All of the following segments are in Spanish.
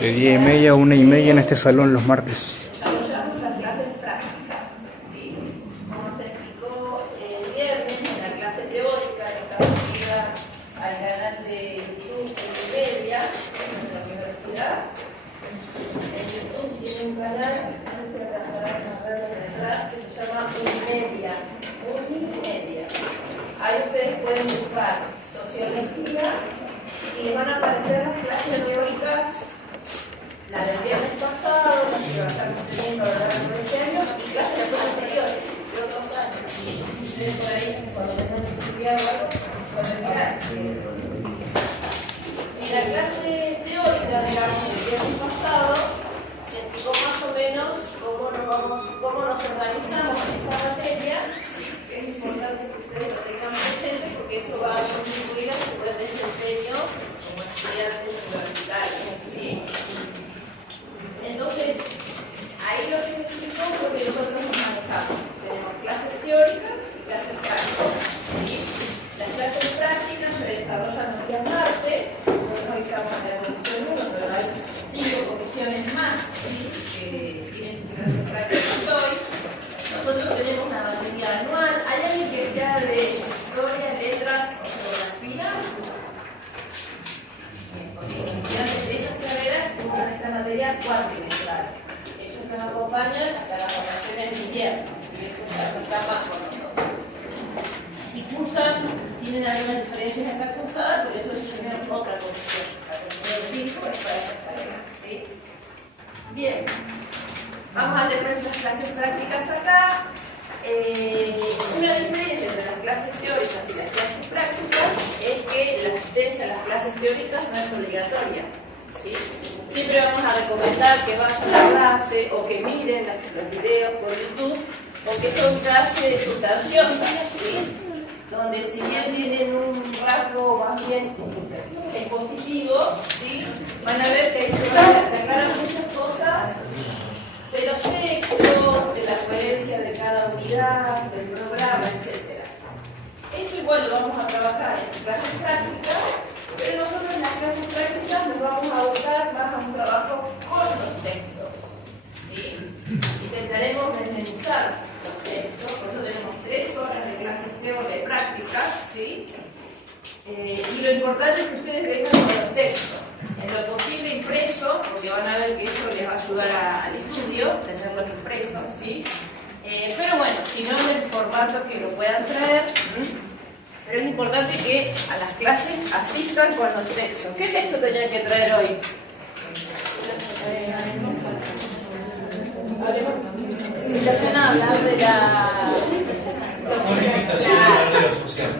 De 10:30 a 1:30 en este salón los martes. Desarrollamos las clases prácticas, ¿sí? Como se explicó el viernes en la clase teórica, que está subida al canal de YouTube Unimedia, en nuestra universidad. En YouTube tiene un canal, no sé si alcanzarán a verlo detrás, que se llama Unimedia. Unimedia. Ahí ustedes pueden buscar sociología y les van a aparecer las clases teóricas, la del viernes pasado, las que vayamos teniendo a lo largo de este año, y clases de posteriores, de otros años. Ustedes por ahí, cuando tengan que estudiar algo, pueden mirar. En la clase teórica, digamos, del viernes pasado, se explicó más o menos cómo nos organizamos en esta materia, que es importante que ustedes lo tengan presente, porque eso va a contribuir a su buen desempeño como estudiante universitario, ¿sí? Entonces, ahí lo que se explicó fue que nosotros nos manejamos. Tenemos clases teóricas y clases prácticas, ¿sí? Las clases prácticas se desarrollan los días martes. Nosotros hoy estamos en la evolución 1, pero hay 5 comisiones más, ¿sí? Que tienen sus clases prácticas hoy. Nosotros tenemos una materia anual. ¿Hay alguien que sea de historia, letras o geografía? De esas carreras usan esta materia cuatrimestral. Ellos nos acompañan hasta las vacaciones de invierno, y eso ya no está más con nosotros. Y cursan, tienen algunas diferencias en la cursada, por eso ellos tienen otra comisión. La comisión 5 es para esas carreras, ¿sí? Bien, vamos a tener nuestras clases prácticas acá. Una diferencia entre las clases teóricas y las clases prácticas es que la asistencia a las clases teóricas no es obligatoria, ¿sí? Siempre vamos a recomendar que vayan a la clase o que miren los videos por YouTube, porque son clases sustanciosas, ¿sí? Donde si bien tienen un rasgo más bien expositivo, ¿sí? Van a ver que ahí se van a sacar muchas cosas de los textos, de la coherencia de cada unidad, del programa, etc. Eso igual lo vamos a trabajar en clases prácticas, pero nosotros en las clases prácticas nos vamos a abocar más a un trabajo con los textos, ¿sí? Intentaremos desmenuzar los textos, por eso tenemos 3 horas de clases teóricas prácticas, ¿sí? Y lo importante es que ustedes vengan con los textos, en lo posible impreso, porque van a ver que eso les va a ayudar al estudio, tenerlos impresos, ¿sí? Pero bueno, si no en el formato que lo puedan traer, pero es importante que a las clases asistan con los textos. ¿Qué texto tenían que traer hoy? Invitación a hablar de la... Una invitación a hablar de lo social.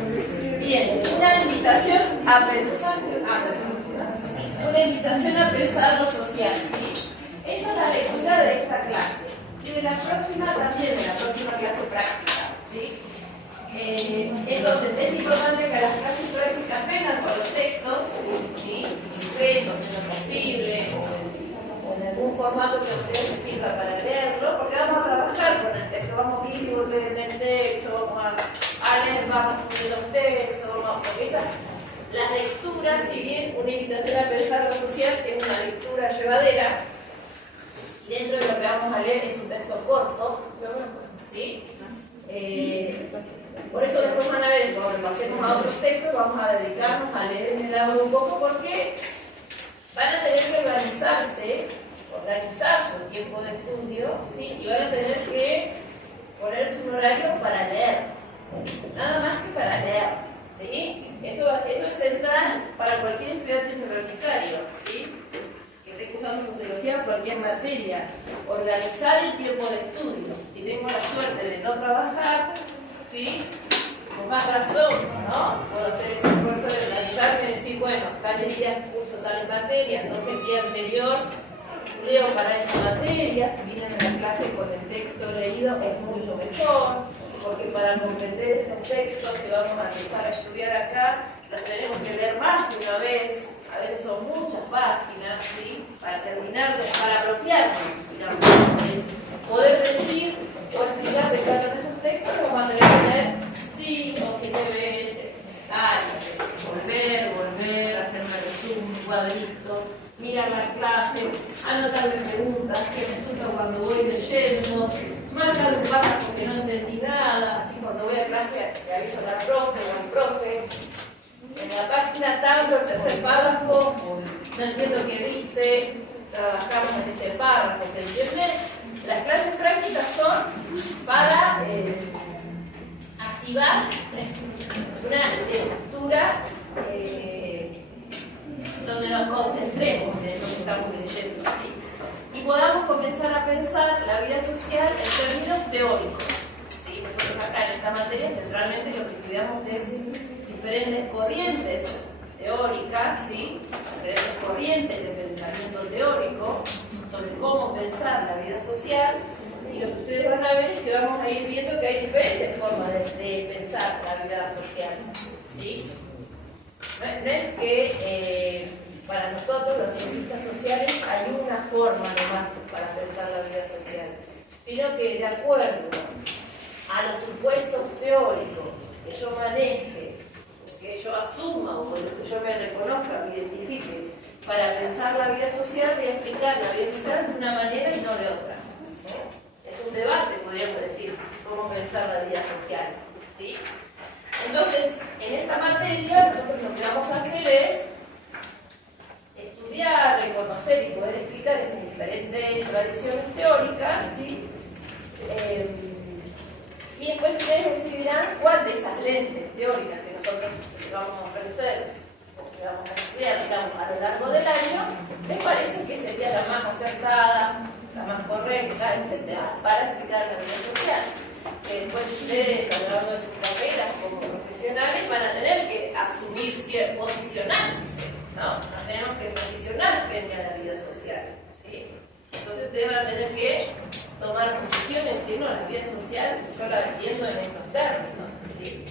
Bien, una invitación a pensar, una invitación a pensar lo social, ¿sí? Esa es la lectura de esta clase. Y de la próxima también, de la próxima clase práctica, ¿sí? Entonces, es importante que las clases prácticas vengan con los textos, ¿sí? Impresos en lo posible, o en algún formato que a ustedes les sirva para leerlo, porque vamos a trabajar con el texto, vamos a ir y volver en el texto, vamos a leer más de los textos, porque las lecturas, si bien una invitación a pensar lo social es una lectura llevadera, dentro de lo que vamos a leer es un texto corto, ¿sí? Por eso después van a ver, cuando pasemos a otros textos, vamos a dedicarnos a leer en el aula un poco, porque van a tener que organizar su tiempo de estudio, ¿sí? Y van a tener que ponerse un horario para leer, nada más que para leer, ¿sí? Eso es central para cualquier estudiante universitario, ¿sí? Que esté cursando sociología o cualquier materia. Organizar el tiempo de estudio. Si tengo la suerte de no trabajar, ¿sí? Con más razón, ¿no? Puedo hacer ese esfuerzo de organizarme y decir, bueno, tales días curso tales materias, entonces el día anterior leo para esa materia, si vienen a la clase con el texto leído es mucho mejor, porque para comprender estos textos que vamos a empezar a estudiar acá, los tenemos que leer más de una vez, a veces son muchas páginas, ¿sí? Para terminar, para apropiarnos, digamos, poder decir o explicar de cada uno de esos textos, los vamos a tener que leer 5 o 7 veces, volver, hacer un resumen, un cuadrito. listo, mirar la clase, anotarme preguntas, que me surjan cuando voy leyendo, marcar un párrafo que no entendí nada, así cuando voy a clase le aviso a la profe o al profe. En la página tanto, el tercer párrafo, no entiendo qué dice, trabajamos en ese párrafo, ¿se entiende? Las clases prácticas son para activar una lectura donde nos concentremos en eso que estamos leyendo, ¿sí? Y podamos comenzar a pensar la vida social en términos teóricos, ¿sí? Nosotros acá en esta materia centralmente lo que estudiamos es diferentes corrientes teóricas, ¿sí? Diferentes corrientes de pensamiento teórico sobre cómo pensar la vida social, y lo que ustedes van a ver es que vamos a ir viendo que hay diferentes formas de pensar la vida social, ¿sí? No es que para nosotros los cientistas sociales hay una forma nomás para pensar la vida social, sino que de acuerdo a los supuestos teóricos que yo maneje, que yo asuma o que yo me reconozca, me identifique para pensar la vida social, voy a explicar la vida social de una manera y no de otra. Es un debate, podríamos decir, cómo pensar la vida social, ¿sí? Entonces, en esta materia, nosotros lo que vamos a hacer es estudiar, reconocer y poder explicar esas diferentes tradiciones teóricas, ¿sí? Y después ustedes decidirán cuál de esas lentes teóricas que nosotros vamos a ofrecer o que vamos a estudiar, digamos, a lo largo del año, les parece que sería la más acertada, la más correcta, etcétera, para explicar la vida social. Después ustedes, a lo largo de sus carreras como profesionales, van a tener que asumir posicionarse, ¿no? Nos tenemos que posicionar frente a la vida social, ¿sí? Entonces ustedes van a tener que tomar posiciones, ¿sí? No, la vida social yo la entiendo en estos términos, ¿sí?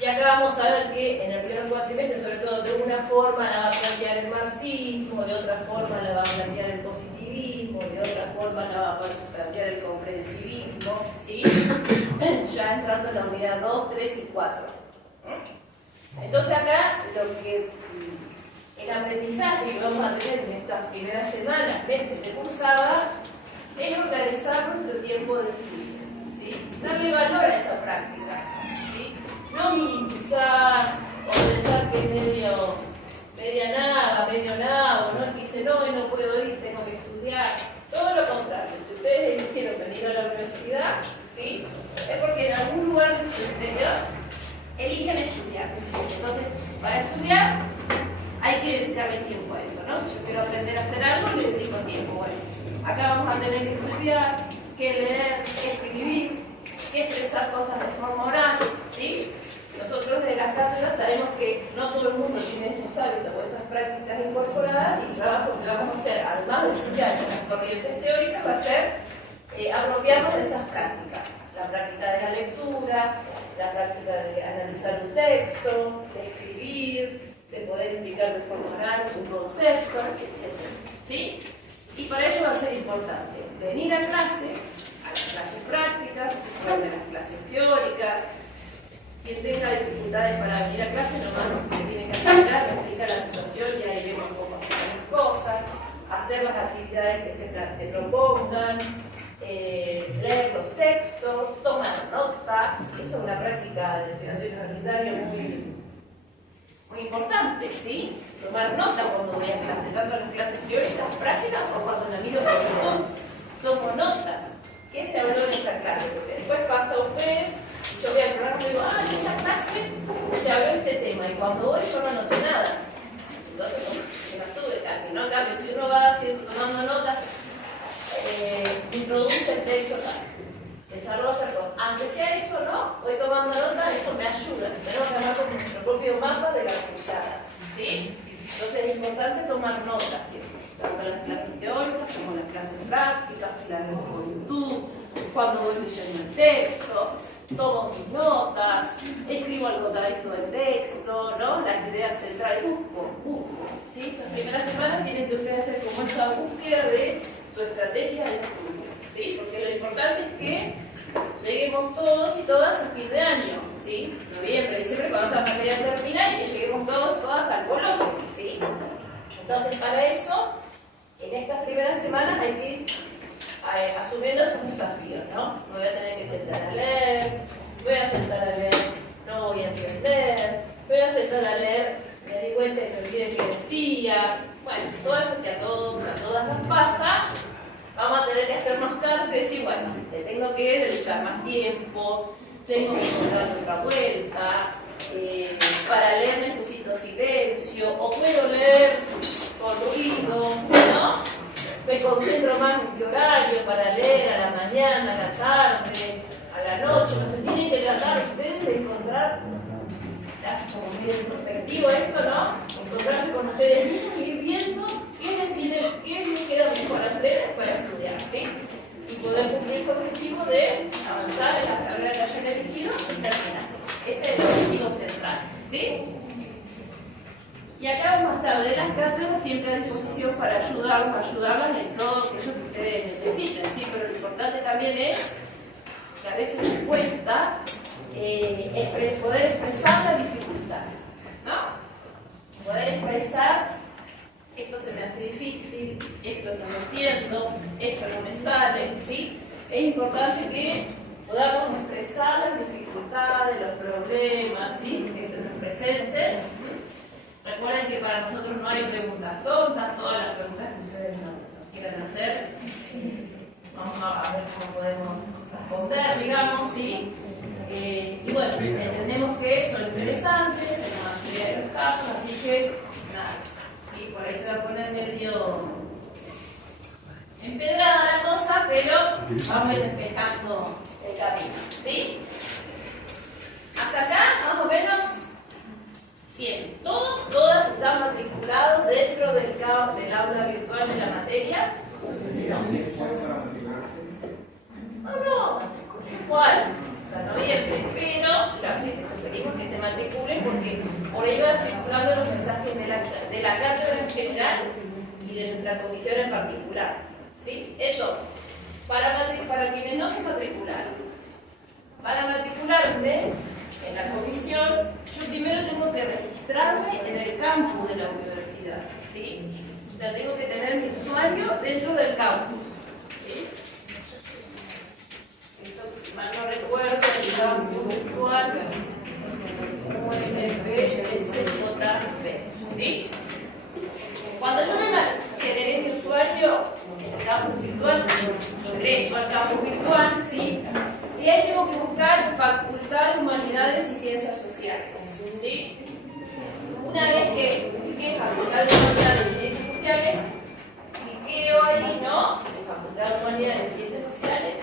Y acá vamos a ver que en el primer cuatrimestre, sobre todo de una forma la va a plantear el marxismo, de otra forma la va a plantear el positivismo, de otra forma la va a plantear el comprensivismo, ¿sí? Ya entrando en la unidad 2, 3 y 4. Entonces acá el aprendizaje que vamos a tener en estas primeras semanas, meses de cursada, es organizar nuestro tiempo de estudio, ¿sí? Darle valor a esa práctica, ¿sí? No minimizar o pensar que es medio nada, o no, que dice no, no puedo ir, tengo que estudiar. Todo lo contrario, si ustedes eligieron venir a la universidad, ¿sí? Es porque en algún lugar de su interior eligen estudiar. Entonces, para estudiar hay que dedicarle tiempo a eso, ¿no? Si yo quiero aprender a hacer algo, le dedico tiempo. Bueno, acá vamos a tener que estudiar, que leer, que escribir, que expresar cosas de forma oral, ¿sí? Nosotros de las cátedras sabemos que no todo el mundo tiene esos hábitos o esas prácticas incorporadas, y el trabajo que vamos a hacer, además de estudiar con las corrientes teóricas, va a ser apropiarnos de esas prácticas. La práctica de la lectura, la práctica de analizar un texto, de escribir, de poder explicar de forma oral un concepto, etc. ¿Sí? Y para eso va a ser importante venir a clase, a las clases prácticas, a las clases teóricas. Quien tenga dificultades para venir a clase, nomás se tiene que acercar, explicar la situación y ahí vemos cómo hacer las cosas, hacer las actividades que se propongan, leer los textos, tomar nota. Esa es una práctica del financiero universitario muy importante, ¿sí? Tomar nota cuando voy a clase, tanto en las clases teóricas, prácticas, o cuando la miro por YouTube, tomo nota. ¿Qué se habló en esa clase? Porque después pasa un mes, yo voy al programa y digo, en esta clase se habló este tema, y cuando voy yo no anoté nada. Entonces, yo no estuve casi, ¿no? En cambio, si uno va tomando notas, introduce el texto, desarrolla cosas. Aunque sea eso, ¿no? Voy tomando notas, eso me ayuda. Tenemos que armar con nuestro propio mapa de la cursada, ¿sí? Entonces es importante tomar notas siempre, tanto en las clases teóricas como en las clases prácticas, las veo por YouTube, cuando voy leyendo el texto, tomo mis notas, escribo algo contadito del texto, ¿no? Las ideas centrales, busco, ¿sí? Las primeras semanas tienen que ustedes hacer como esa búsqueda de su estrategia de estudio, ¿sí? Porque lo importante es que lleguemos todos y todas a fin de año, ¿sí? Noviembre, diciembre, cuando esta materia termina, y que lleguemos todos y todas al coloquio, ¿sí? Entonces, para eso, en estas primeras semanas hay que ir asumiendo esos desafíos, ¿no? Me voy a tener que sentar a leer, voy a sentar a leer, no voy a entender, voy a sentar a leer, me di cuenta y me olvidé que decía. Bueno, todo eso que a todas nos pasa, vamos a tener que hacernos cargo y decir, bueno, le tengo que dedicar más tiempo, tengo que dar otra vuelta, para leer necesito silencio, o puedo leer con ruido, ¿no? Me concentro más en qué horario para leer, a la mañana, a la tarde, a la noche. No se tienen que tratar ustedes de encontrar, casi como medio introspectivo esto, ¿no? Encontrarse con ustedes mismos y ir viendo qué les queda mejor a ustedes para estudiar, ¿sí? Y poder cumplir su objetivo de avanzar en la carrera que hayan elegido y terminar. Ese es el objetivo central, ¿sí? Y acá vamos a estar de las cátedras siempre a disposición para ayudarlas en todo aquello que ustedes necesiten, ¿sí? Pero lo importante también es que a veces nos cuesta poder expresar la dificultad, ¿no? Poder expresar, esto se me hace difícil, esto no lo entiendo, esto no me sale, ¿sí? Es importante que podamos expresar las dificultades, los problemas, ¿sí? Que se nos presenten. Recuerden que para nosotros no hay preguntas tontas, todas las preguntas que ustedes nos quieran hacer, vamos a ver cómo podemos responder, digamos, ¿sí? Y bueno, entendemos que son interesantes en la mayoría de los casos, así que nada, ¿sí? Por ahí se va a poner medio empedrada la cosa, pero vamos a ir despejando el camino, ¿sí? Hasta acá, más o menos. Bien, todas están matriculados dentro del aula virtual de la materia. No, igual, hasta noviembre, pero les sugerimos que se matriculen porque por ahí van circulando los mensajes de la cátedra en general y de nuestra comisión en particular, ¿sí? Entonces, para quienes no se matricularon, para matricularme en la comisión, yo primero tengo que registrarme en el campus de la universidad, ¿sí? O sea, tengo que tener mi usuario dentro del campus, ¿sí? Esto, si mal no recuerdo, el campus virtual USP-SJP, ¿sí? Cuando yo me generé mi usuario en el campus virtual, ingreso al campus virtual, ¿sí? Y ahí tengo que buscar Facultad de Humanidades y Ciencias Sociales, ¿sí? Una vez que busqué Facultad de Humanidades y Ciencias Sociales, cliqueo ahí, ¿no? En Facultad de Humanidades y Ciencias Sociales,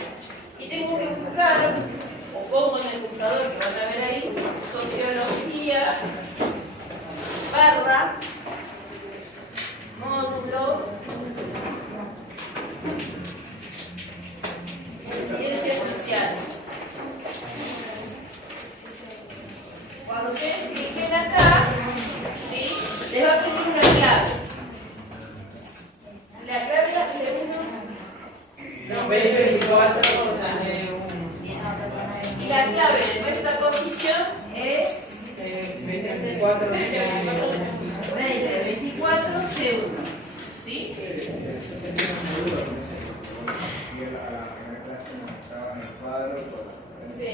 y tengo que buscar, o pongo en el buscador que van a ver ahí, Sociología, módulo de Ciencias Sociales. Cuando ustedes cliquen acá, ¿sí? Les va a pedir una clave. La clave la segunda. No, 24 y la clave de nuestra comisión es 24 C1. ¿Sí? Sí.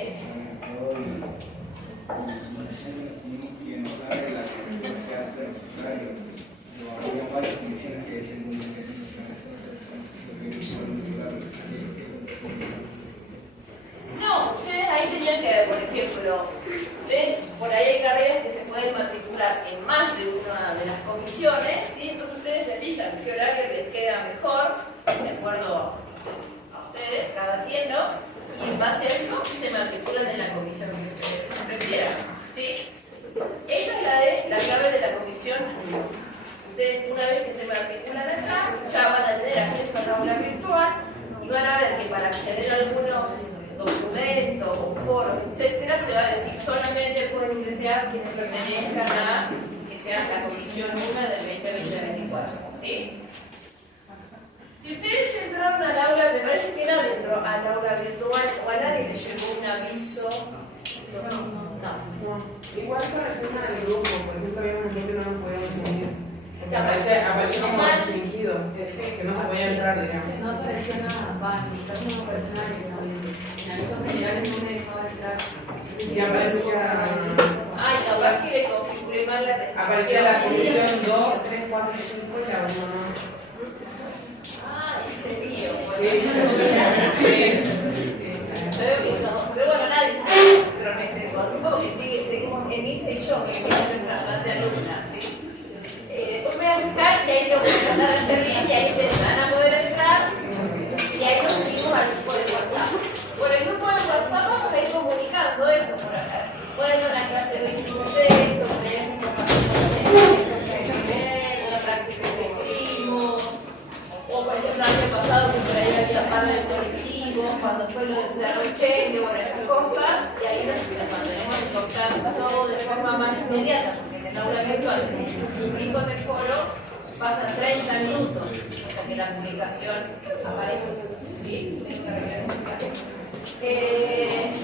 No, ustedes ahí tenían que ver, por ejemplo, ustedes, por ahí hay carreras que se pueden matricular en más de una de las comisiones, ¿sí? Entonces ustedes se fijan qué horario les queda mejor, de acuerdo a ustedes, cada quien, ¿no? Y en base a eso se matriculan en la comisión que ustedes prefieran, ¿sí? Esta es la clave de la comisión. Ustedes, una vez que se matriculan acá, ya van a tener acceso al aula virtual y van a ver que para acceder a algunos documentos o foros, etcétera, se va a decir solamente pueden ingresar quienes pertenezcan a que sea la comisión 1 del 2020-2024, ¿sí? Si ustedes entraron al aula, me parece que era dentro al aula virtual o a nadie le llegó un aviso. No. Igual para hacer una del grupo, por ejemplo, había un ejemplo que no nos podíamos unir. Aparece apareció como restringido, que no se podía entrar, digamos. No apareció nada, va, en mi caso no apareció nada, en avisos generales no me dejaba entrar. Y aparecía, Ay, capaz que le configuré mal la restricción. aparecía la condición 2, 3, 4, 5 y la 1. Ah, ese lío. Sí. Pero bueno, nadie sabe, pero me se cortó y sigue en irse y yo, que soy una bastante alumna, ¿sí? Después me voy a buscar y ahí lo voy a tratar de hacer bien y ahí ustedes van a poder entrar y ahí nos unimos al grupo de WhatsApp. Por el grupo de WhatsApp vamos a ir comunicando esto por acá. Bueno, la clase de hicimos esto, por ahí esa información de la práctica que hicimos, o por ejemplo el año pasado que por ahí había paro de colectivo, cuando fue lo del cerro cheque, bueno, esas cosas, y ahí nos mantenemos en contacto de forma más inmediata, porque en el aula virtual, un pico de foro, pasan 30 minutos, porque la comunicación aparece, ¿sí?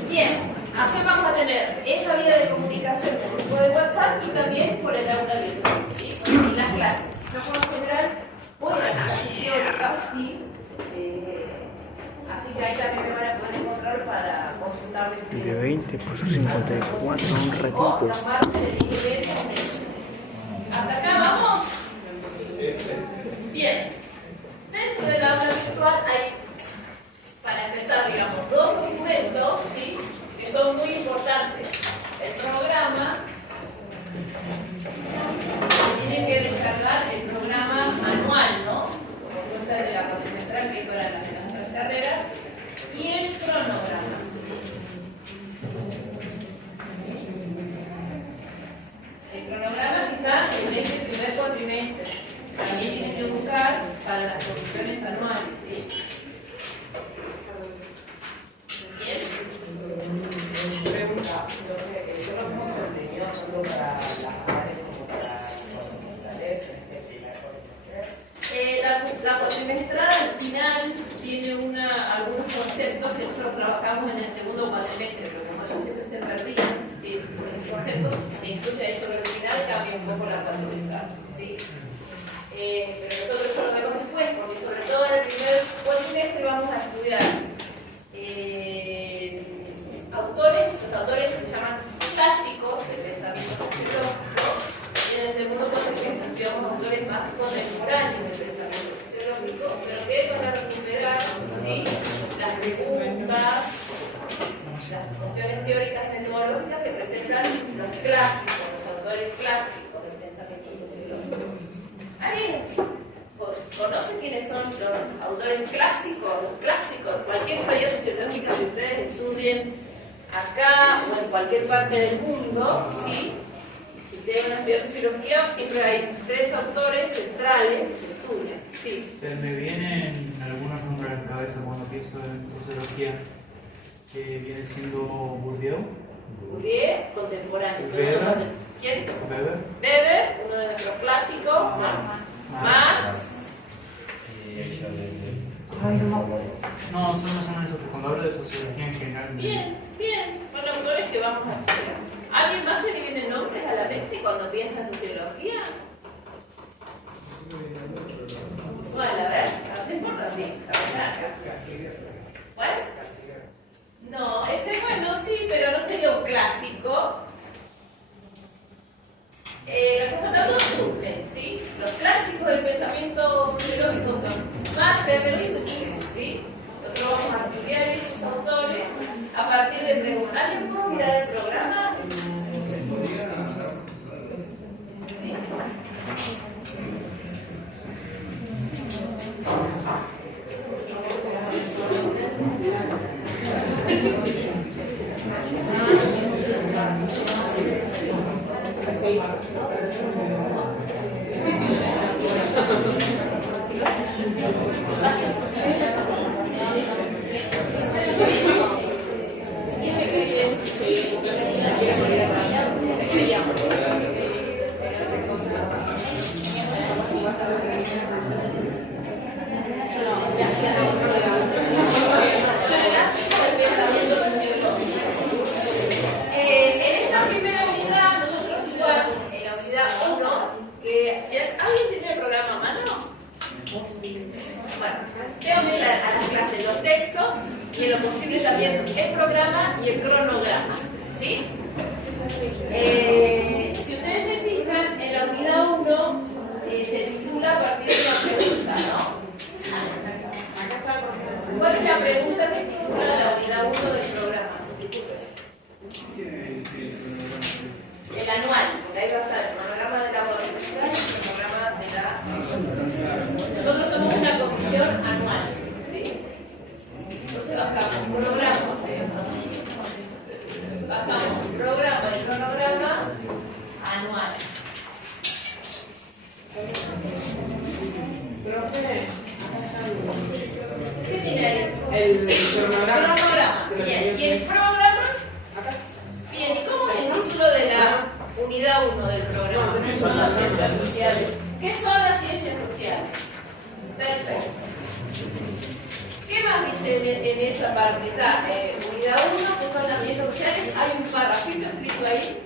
Bien, así vamos a tener esa vía de comunicación por el grupo de WhatsApp y también por el aula virtual, ¿sí? Y las clases. No podemos generar por análisis teórica, ¿sí? Así que ahí también me van a poder encontrar para consultar. De 20 pasó 54, un ratito. ¿Hasta acá vamos? Bien. Dentro del aula virtual hay, para empezar, digamos, dos documentos, ¿sí? Que son muy importantes. El programa, tienen que descargar el programa anual, ¿no? Como cuenta de la cuatrimestral que es para las carreras, y el cronograma. El cronograma está en el primer cuatrimestre. También tienen que buscar para las comisiones anuales, ¿sí? ¿Bien? Pregunta, ¿eso lo hemos contenido solo para las áreas como para la cuatrimestral al final tiene algunos conceptos que nosotros trabajamos en el segundo cuatrimestre, pero como ellos siempre se perdían, ¿sí? Los conceptos, incluso esto al final cambia un poco la cuatrimestral, ¿sí? Pero nosotros eso lo vemos después, porque sobre todo en el primer cuatrimestre vamos a estudiar los autores se llaman clásicos del pensamiento sociológico, y en el segundo cuatrimestre estudiamos autores más contemporáneos del pensamiento sociológico, pero que van a recuperar, ¿sí? Las preguntas, las cuestiones teóricas y metodológicas que presentan los clásicos, los autores clásicos del pensamiento sociológico. ¿Alguien conoce quiénes son los autores clásicos? Los clásicos, cualquier periodo sociológico que ustedes estudien acá o en cualquier parte del mundo, ¿sí? Si ustedes van a estudiar sociología, siempre hay tres autores centrales que se estudian, ¿sí? Se me vienen algunos nombres a la cabeza cuando pienso en sociología, que viene siendo Bourdieu. Bourdieu, contemporáneo. Weber. ¿Quién? Weber. Weber, uno de nuestros clásicos. Marx. No, son más o menos eso, cuando hablo de sociología en general. Bien, bien. Son autores que vamos a estudiar. ¿Alguien más se le viene nombres a la mente cuando piensa en sociología? Bueno, a ver, no importa, sí. ¿Cuál? No, ese bueno, sí, pero no sería un clásico. Los tratamientos surgen, ¿sí? Los clásicos y en lo posible también el programa y el cronograma, ¿sí? Si ustedes se fijan, en la unidad 1 se titula a partir de una pregunta, ¿no? ¿Cuál es la pregunta que titula la unidad 1 del programa? El anual, porque ahí va a estar el cronograma de la electoral y el cronograma de la... Nosotros somos una comisión anual, ¿sí? Entonces bajamos programa, programa y cronograma anual. ¿Qué tiene ahí? El cronograma. Cronograma. Bien. ¿Y el programa? Bien. ¿Y cómo es el título de la unidad 1 del programa? Son las ciencias sociales. ¿Qué son las ciencias sociales? Perfecto. ¿Qué más dice en esa parte? Está unidad 1, que son las ciencias sociales. Hay un parrafito escrito ahí.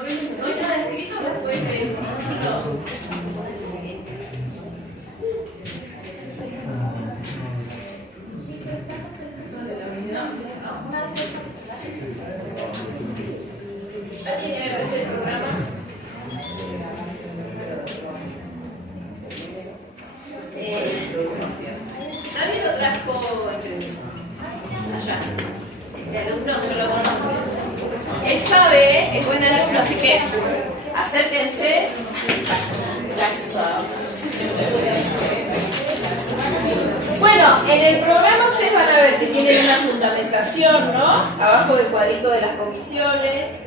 ¿No hay nada escrito después del título? ¿Alguien ya ve el programa? Nadie lo trajo allá. El alumno no lo conozco. Él sabe, es buen alumno, así que acérquense. Bueno, en el programa ustedes van a ver que tienen una fundamentación, ¿no? Abajo del cuadrito de las comisiones,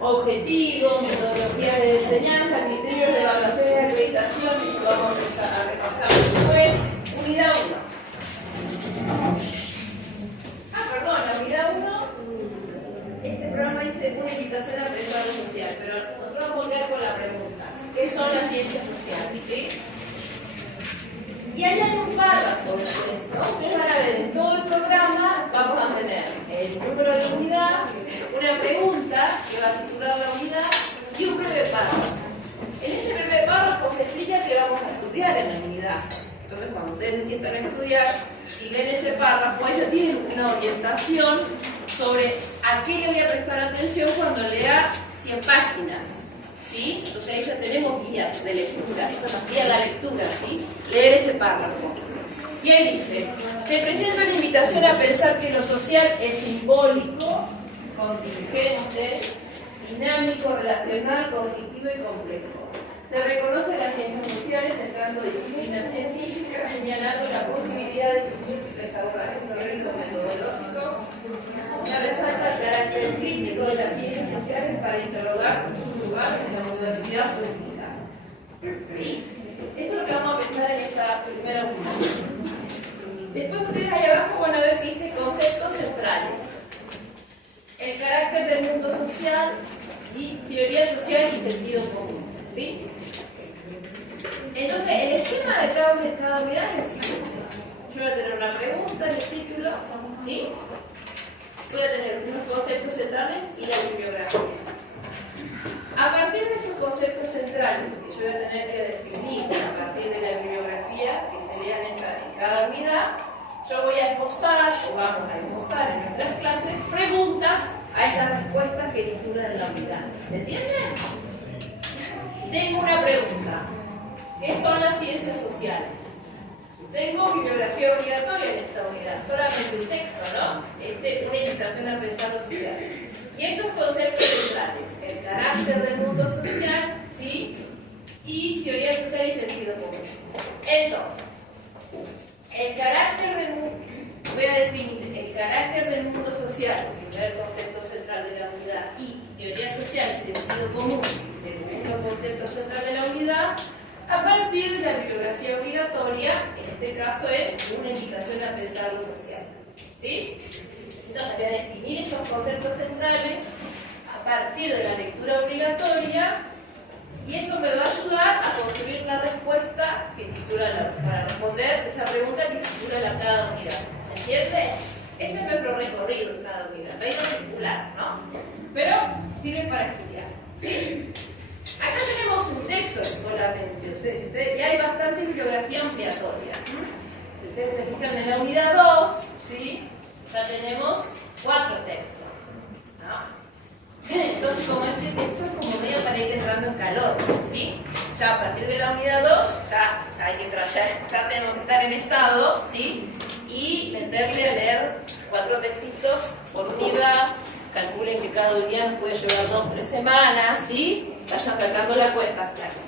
objetivos, metodologías de enseñanza, criterios de evaluación y acreditación, y eso vamos a repasar después. Unidad 1. Perdón, la unidad 1, este programa dice una invitación a pensar lo social, pero nosotros vamos a quedar con la pregunta, ¿qué son las ciencias sociales? ¿Sí? Y ahí hay un párrafo de esto. Ustedes van a ver en todo el programa, vamos a tener el número de unidad, una pregunta que va a titular la unidad y un breve párrafo. En ese breve párrafo se explica que vamos a estudiar en la unidad. Entonces, cuando ustedes se sientan a estudiar y leen ese párrafo, ellos tienen una orientación sobre a qué le voy a prestar atención cuando lea 100 páginas. ¿Sí? Entonces ahí ya tenemos guías de lectura, eso nos guía la lectura, ¿sí? Leer ese párrafo. Y ahí dice, te presento una invitación a pensar que lo social es simbólico, contingente, dinámico, relacional, cognitivo y complejo. Se reconoce las ciencias sociales centrando disciplinas científicas, señalando la posibilidad de surgir desarrollos teóricos metodológicos. Se resalta el carácter crítico de las ciencias sociales para interrogar su lugar en la universidad pública. ¿Sí? Eso es lo que vamos a pensar en esa primera unidad. Después ustedes ahí abajo van a ver que dice conceptos centrales. El carácter del mundo social y teoría social y sentido común. ¿Sí? Entonces, el esquema de cada unidad es el siguiente. Yo voy a tener una pregunta en el título, ¿sí? Voy a tener unos conceptos centrales y la bibliografía. A partir de esos conceptos centrales que yo voy a tener que definir a partir de la bibliografía que se lean en cada unidad, yo voy a esbozar, o vamos a esbozar en nuestras clases, preguntas a esas respuestas que titulan la unidad. ¿Entienden? Tengo una pregunta. ¿Qué son las ciencias sociales? Tengo bibliografía obligatoria en esta unidad, solamente un texto, ¿no? Una invitación a pensar lo social. Y estos conceptos centrales, el carácter del mundo social, ¿sí? Y teoría social y sentido común. Entonces, el carácter del mundo, voy a definir el carácter del mundo social, el primer concepto central de la unidad, y teoría social y sentido común, segundo concepto central de la unidad, a partir de la bibliografía obligatoria, en este caso es una invitación a pensar lo social. ¿Sí? Entonces voy a definir esos conceptos centrales a partir de la lectura obligatoria y eso me va a ayudar a construir una respuesta que titula para responder esa pregunta que titula cada unidad. ¿Se entiende? Ese es nuestro recorrido en cada unidad. No hay que circular, ¿no? Pero sirve para estudiar. ¿Sí? Acá tenemos un texto solamente, y hay bastante bibliografía ampliatoria. Si ustedes se fijan en la unidad 2, ¿sí? Ya tenemos 4 textos, ¿no? Entonces, como este texto es como medio para ir entrando en calor, ¿sí? Ya a partir de la unidad 2, ya tenemos que estar en estado, ¿sí? Y meterle a leer 4 textitos por unidad. Calculen que cada unidad puede llevar 2 o 3 semanas, ¿sí? Vayan sacando la cuenta, clase.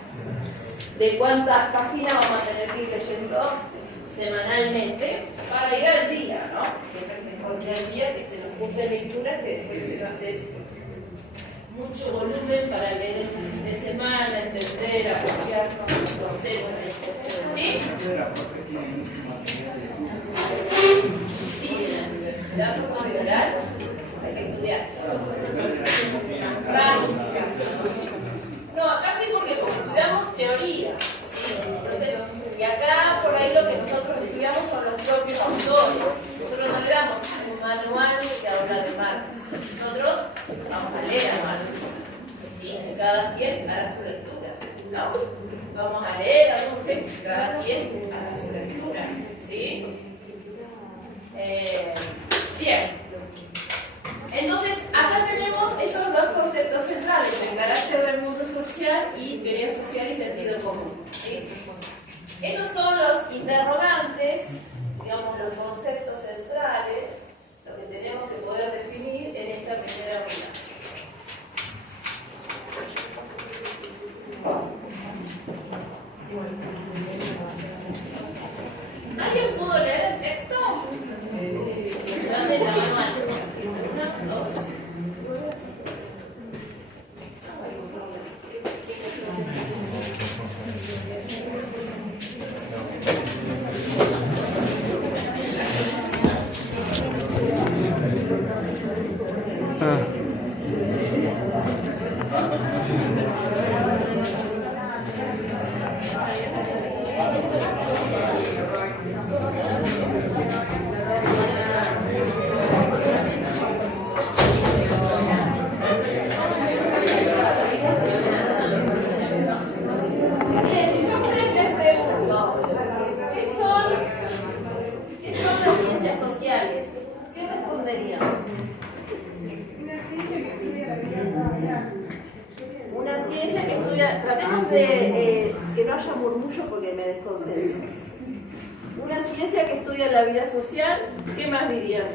De cuántas páginas vamos a tener que ir leyendo semanalmente para ir al día, ¿no? Siempre es mejor ir al día que se nos junte lecturas que después se va a hacer mucho volumen para leer el fin de semana, entender, apreciar los conceptos, etc. ¿Sí? Sí, en la universidad por oral hay que estudiar. No, acá sí porque como estudiamos teoría, ¿sí? Entonces, y acá por ahí lo que nosotros estudiamos son los propios autores. Nosotros no le damos un manual que habla de Marx. Nosotros vamos a leer a Marx, ¿sí? Cada quien hará su lectura, ¿no? Vamos a leer a Durkheim, cada quien hará su lectura, ¿sí? Bien. Entonces, acá tenemos esos 2 conceptos centrales, el carácter del mundo social y teoría social y sentido común, ¿sí? Estos son los interrogantes, digamos, los conceptos centrales, lo que tenemos que poder definir en esta primera unidad. ¿Alguien pudo leer el texto? Dame la mano alta. 1, 2. Una ciencia que estudia la vida social, ¿qué más dirían?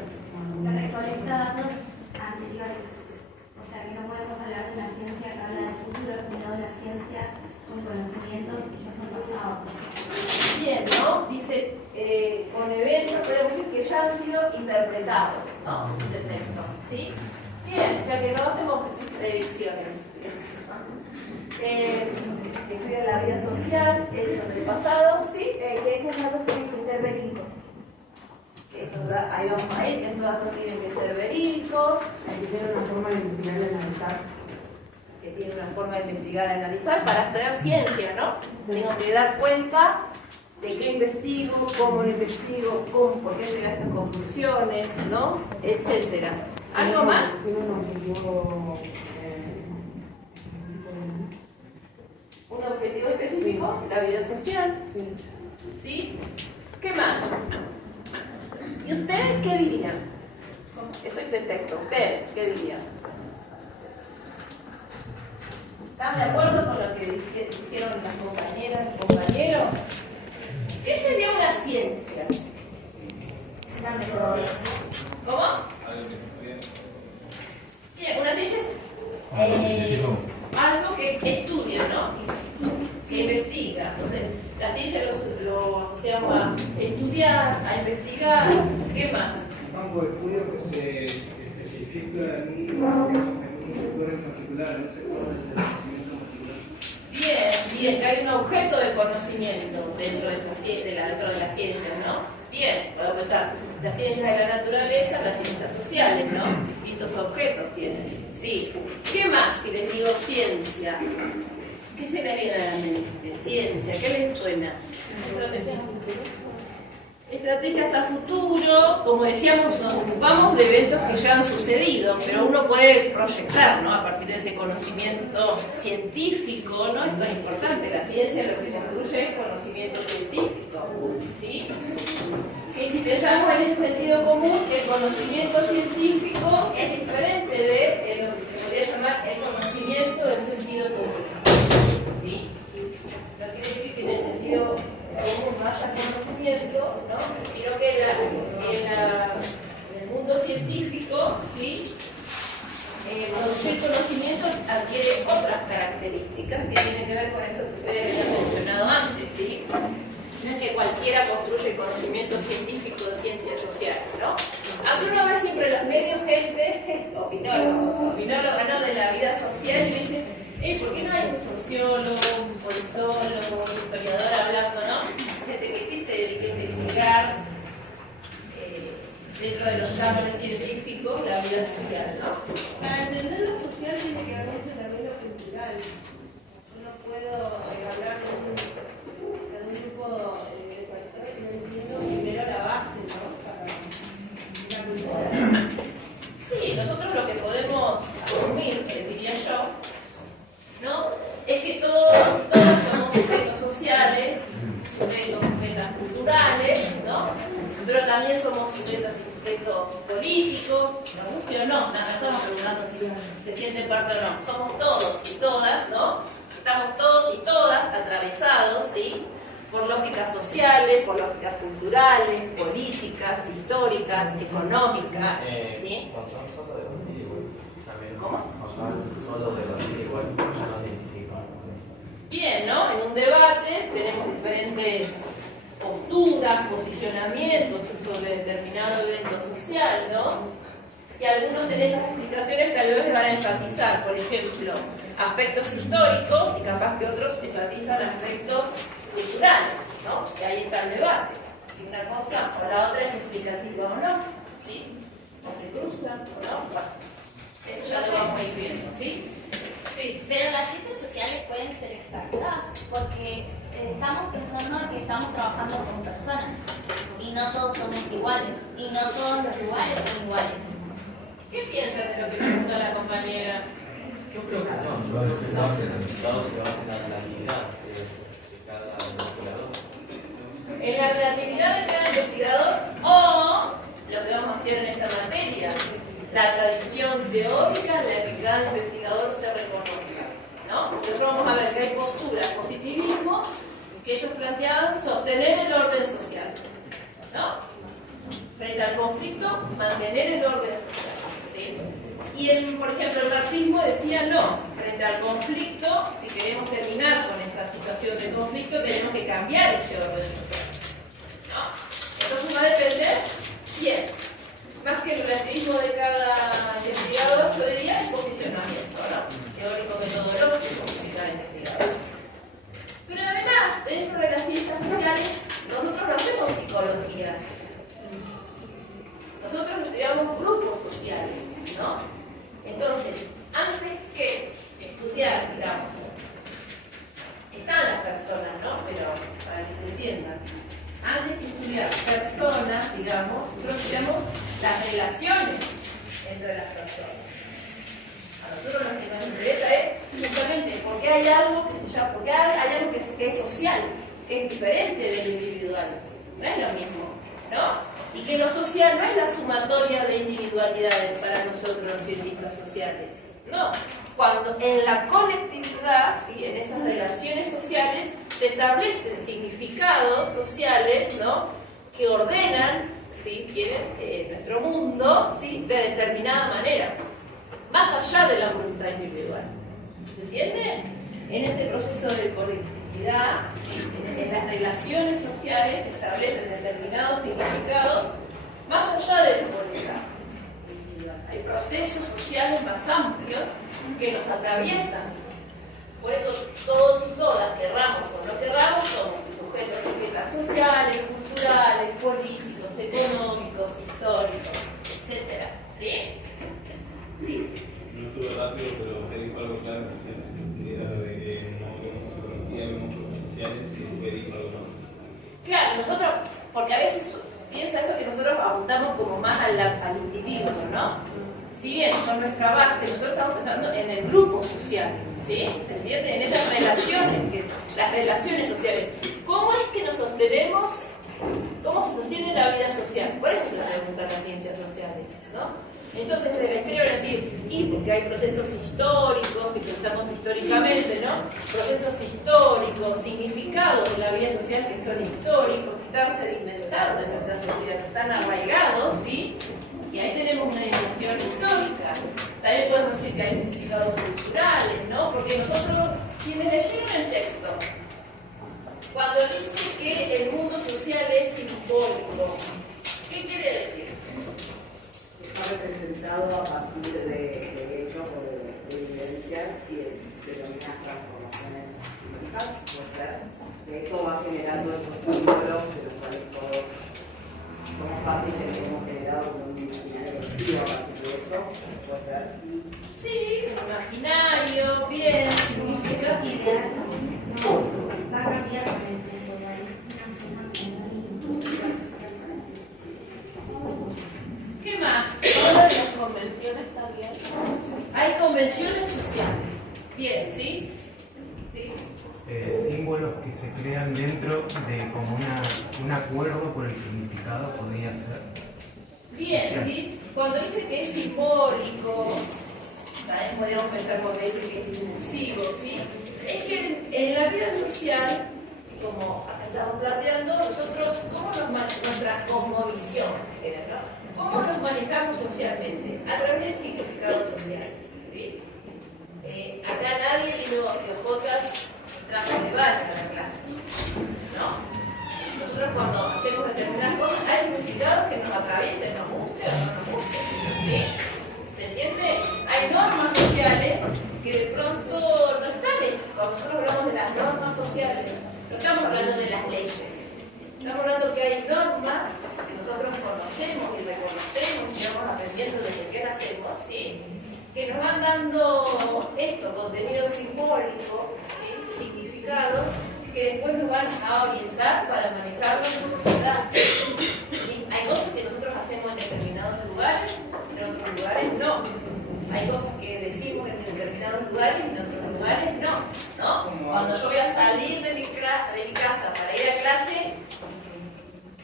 Que recolecta datos anteriores. O sea, que no podemos hablar de una ciencia que habla del futuro, sino de la ciencia con conocimientos que ya son pasados. Bien, ¿no? Dice, con eventos podemos decir que ya han sido interpretados, ¿no? Del texto, ¿sí? Bien, ya que no hacemos predicciones. Estudia la vida social, hechos del pasado, ¿sí? Que esos datos tienen que ser verídicos. Ahí vamos a ir, que esos datos tienen que ser verídicos. Que tiene una forma de investigar y analizar. Que tiene una forma de investigar y analizar para hacer ciencia, ¿no? Tengo que dar cuenta de qué investigo, cómo lo investigo, por qué llegué a estas conclusiones, ¿no? Etcétera. ¿Algo más? Tiene un objetivo. Un objetivo específico, la vida social. ¿Sí? ¿Qué más? ¿Y ustedes qué dirían? Eso es el texto. ¿Ustedes qué dirían? ¿Están de acuerdo con lo que dijeron las compañeras y compañeros? ¿Qué sería una ciencia? ¿Cómo? Bien, una ciencia es algo que estudia, ¿no? Que investiga. Entonces, la ciencia lo asociamos a estudiar, a investigar. ¿Qué más? Un campo de estudio que se especifica en un sector en particular, un sector del conocimiento particular. Bien, que hay un objeto de conocimiento dentro de la ciencia, ¿no? Bien, voy a empezar. Las ciencias de la naturaleza, las ciencias sociales, ¿no? Distintos objetos tienen. Sí. ¿Qué más si les digo ciencia? ¿Qué se les viene a la mente? Ciencia, ¿qué les suena? Estrategias a futuro, como decíamos, nos ocupamos de eventos que ya han sucedido, pero uno puede proyectar, ¿no? A partir de ese conocimiento científico, ¿no? Esto es importante, la ciencia lo que construye es conocimiento científico, ¿sí? Y si pensamos en ese sentido común, el conocimiento científico es diferente de lo que se podría llamar el conocimiento del sentido común, ¿sí? No quiere decir que en el sentido común no haya conocimiento, ¿no? Sino que en el mundo científico, ¿sí? Producir conocimiento adquiere otras características que tienen que ver con esto que ustedes habían mencionado antes, ¿sí? No es que cualquiera construye conocimiento científico de ciencias sociales, ¿no? Aunque uno ve siempre en los medios gente, opinólogos, ¿no? De la vida social y dice, ¿por qué no hay un sociólogo, un politólogo, un historiador hablando, ¿no? Gente que sí se dedique a investigar dentro de los cánones científicos la vida social, ¿no? Para entender lo social tiene que haber también lo cultural. Yo no puedo hablar de un grupo de personas que no entiendo primero la base, ¿no? Para la cultura. Sí, nosotros lo que podemos asumir, diría yo, ¿no? Es que todos somos sujetos sociales, sujetas culturales, ¿no? Pero también somos sujetos políticos, ¿nos guste o no? No estamos preguntando si se sienten parte o no. Somos todos y todas, ¿no? Estamos todos y todas atravesados, ¿sí? Por lógicas sociales, por lógicas culturales, políticas, históricas, económicas, ¿sí? ¿Cómo? Bien, ¿no? En un debate tenemos diferentes posturas, posicionamientos sobre determinado evento social, ¿no? Y algunos en esas explicaciones tal vez van a enfatizar, por ejemplo, aspectos históricos y capaz que otros enfatizan aspectos culturales, ¿no? Y ahí está el debate. Si una cosa o la otra es explicativa o no, ¿sí? O se cruzan o no. Bueno, eso ya lo vamos a ir viendo, ¿sí? Sí. Pero las ciencias sociales pueden ser exactas porque estamos pensando que estamos trabajando con personas y no todos somos iguales y no todos los lugares son iguales. ¿Qué piensan de lo que preguntó la compañera? Yo creo que no, yo a veces hablo de los resultados que basan en la relatividad de cada investigador. En la relatividad de cada investigador o lo que vamos a estudiar en esta materia, la tradición teórica de que cada investigador se reconozca, ¿no? Nosotros vamos a ver que hay posturas, positivismo, que ellos planteaban sostener el orden social, ¿no? Frente al conflicto, mantener el orden social, ¿sí? Y por ejemplo, el marxismo decía no, frente al conflicto, si queremos terminar con esa situación de conflicto, tenemos que cambiar ese orden social, ¿no? Entonces va a depender, bien, más que el relativismo de cada investigador, yo diría el posicionamiento, ¿no? Teórico, metodológico, cada investigador. Pero además, dentro de las ciencias sociales, nosotros no hacemos psicología. Nosotros estudiamos grupos sociales, ¿no? Entonces, antes que estudiar, digamos, están las personas, ¿no? Pero para que se entienda, antes de estudiar personas, digamos, nosotros estudiamos las relaciones entre las personas. A nosotros lo que nos interesa es justamente porque hay algo que se llama, porque hay algo que es social, que es diferente del individual. No es lo mismo, ¿no? Y que lo social no es la sumatoria de individualidades para nosotros los científicos sociales. No. Cuando en la colectividad, ¿sí? En esas relaciones sociales, se establecen significados sociales, ¿no? Que ordenan, ¿sí? Nuestro mundo, ¿sí? De determinada manera, más allá de la voluntad individual. ¿Se entiende? En ese proceso de colectividad, ¿sí? En las relaciones sociales se establecen determinados significados más allá de la voluntad individual. Hay procesos sociales más amplios que nos atraviesan. Por eso todos y todas, querramos o no querramos, somos sujetos, sujetas sociales, culturales, políticos, económicos, históricos, etc. ¿Sí? Sí. No estuve rápido, pero usted dijo algo claro que era lo de que no vemos psicología, vemos grupos sociales y después dijo algo más. Claro, nosotros, porque a veces al individuo, ¿no? Si bien son nuestra base, nosotros estamos pensando en el grupo social, ¿sí? ¿Se entiende? En esas relaciones, las relaciones sociales. ¿Cómo es que nos sostenemos? ¿Cómo se sostiene la vida social? ¿Cuál es la pregunta de las ciencias sociales? ¿No? Entonces, desde la historia van a decir, y porque hay procesos históricos, y pensamos históricamente, ¿no? Procesos históricos, significados de la vida social que son históricos, que están sedimentados en nuestra sociedad, que están arraigados, ¿sí? Y ahí tenemos una dimensión histórica. También podemos decir que hay significados culturales, ¿no? Porque nosotros, quienes leyeron el texto, cuando dice que el mundo social es simbólico, ¿qué quiere decir? Está representado a partir de hechos o de evidencias y determinadas transformaciones físicas, puede ser. Que eso va generando esos símbolos de los cuales todos somos parte y que hemos generado como un imaginario colectivo a partir de eso, puede ser. Sí, imaginario, bien, significa. Va a cambiar con el tiempo. ¿Qué más? Solo en las convenciones también. Hay convenciones sociales. Bien, ¿sí? ¿Sí? Símbolos que se crean dentro de como un acuerdo por el significado, podría ser. Bien, ¿sí? Cuando dice que es simbólico, también podríamos pensar cuando dice que es discursivo, ¿sí? Es que en la vida social, como acá estamos planteando, nosotros, ¿cómo nos manejamos nuestra cosmovisión? ¿No? ¿Cómo nos manejamos socialmente? A través de significados sociales, ¿sí? Acá nadie vino de ojotas transversales a la clase, ¿no? Nosotros cuando hacemos determinadas cosas, hay significados que nos atraviesen, nos guste o no nos guste, ¿sí? ¿Se entiende? Hay normas sociales que de pronto no están. Cuando nosotros hablamos de las normas sociales, no estamos hablando de las leyes. Estamos hablando que hay normas que nosotros conocemos y reconocemos y vamos aprendiendo desde que nacemos, ¿sí? Que nos van dando esto, contenido simbólico, ¿sí? Significado, que después nos van a orientar para manejar nuestra sociedad. ¿Sí? Hay cosas que nosotros hacemos en determinados lugares, en otros lugares no. Hay cosas que decimos en determinados lugares y en otros lugares no. Cuando yo voy a salir de mi casa para ir a clase,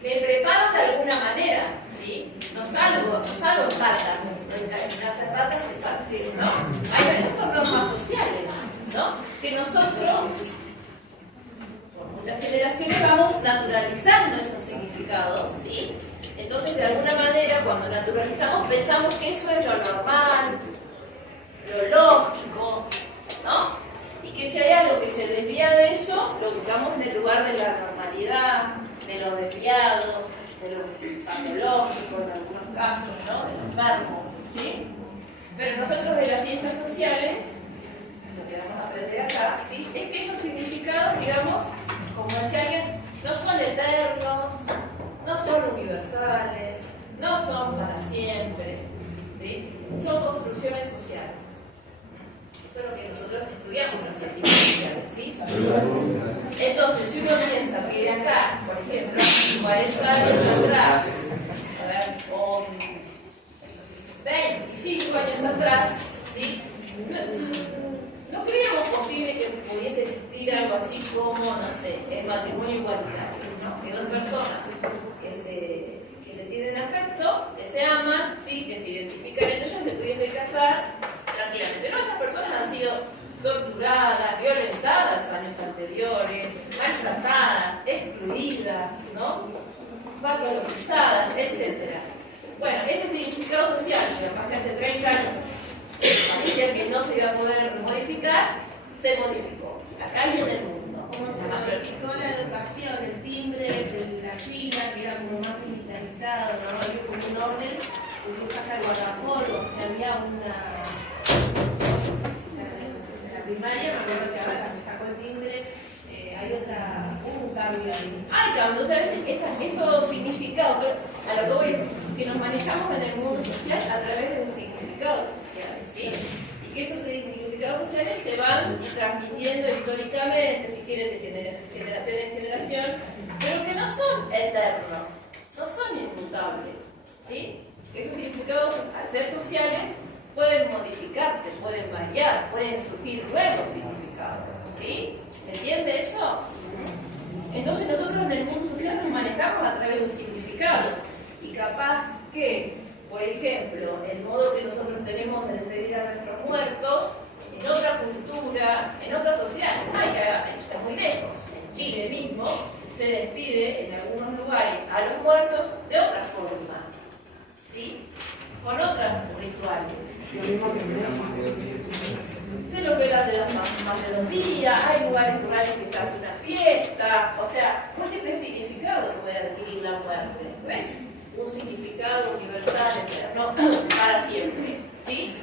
me preparo de alguna manera, ¿sí? No salgo en patas, en casa en patas se sabe, ¿no? Hay son normas sociales, ¿no? Que nosotros, por muchas generaciones, vamos naturalizando esos significados, ¿sí? Entonces, de alguna manera, cuando naturalizamos, pensamos que eso es lo normal, lo lógico, ¿no? Y que si hay algo que se desvía de eso, lo ubicamos en el lugar de la normalidad, de lo desviado, de lo patológico en algunos casos, ¿no? De lo enfermo, ¿sí? Pero nosotros de las ciencias sociales, lo que vamos a aprender acá, ¿sí? Es que esos significados, digamos, como decía alguien, no son eternos, no son universales, no son para siempre, ¿sí? Son construcciones sociales. Eso es lo que nosotros estudiamos en las científicas sociales, ¿sí? Entonces, si uno piensa que acá, por ejemplo, 40 años atrás, a ver, o 25 años atrás, ¿sí? No creíamos posible que pudiese existir algo así como, no sé, el matrimonio igualitario, ¿no? Que dos personas que se tienen afecto, que se aman, ¿sí? Que se identifican entre ellos, se pudiesen casar tranquilamente. No, esas personas han sido torturadas, violentadas años anteriores, maltratadas, excluidas, ¿no? Valorizadas, etc. Bueno, ese significado social, que además que hace 30 años parecía que no se iba a poder modificar, se modificó. La calle del mundo. Como se modificó la educación, el timbre, la fila, que era como más militarizado, ¿no? Había como un orden, incluso hasta el guardapolvo, o sea, había una... En la primaria, me acuerdo que ahora se sacó el timbre, hay un cambio ahí. Hay cambios, ¿sabes? Esos significados, a lo que voy es que nos manejamos en el mundo social a través de significados sociales, ¿sí? Y que esos significados sociales se van transmitiendo históricamente, si quieren, de generación en generación, pero que no son eternos, no son inmutables, ¿sí? Esos significados, al ser sociales, pueden modificarse, pueden variar, pueden surgir nuevos significados. ¿Sí? ¿Entiende eso? Entonces nosotros en el mundo social nos manejamos a través de significados. Y capaz que, por ejemplo, el modo que nosotros tenemos de despedir a nuestros muertos, en otra cultura, en otra sociedad, no hay que irse muy lejos. En Chile mismo se despide en algunos lugares a los muertos de otra forma, ¿sí? Con otros rituales. ¿Sí? Se los vela de las más de 2 días, hay lugares rurales que se hace una fiesta, o sea, múltiples significados puede adquirir la muerte, ¿ves? Un significado universal, no para siempre, ¿sí?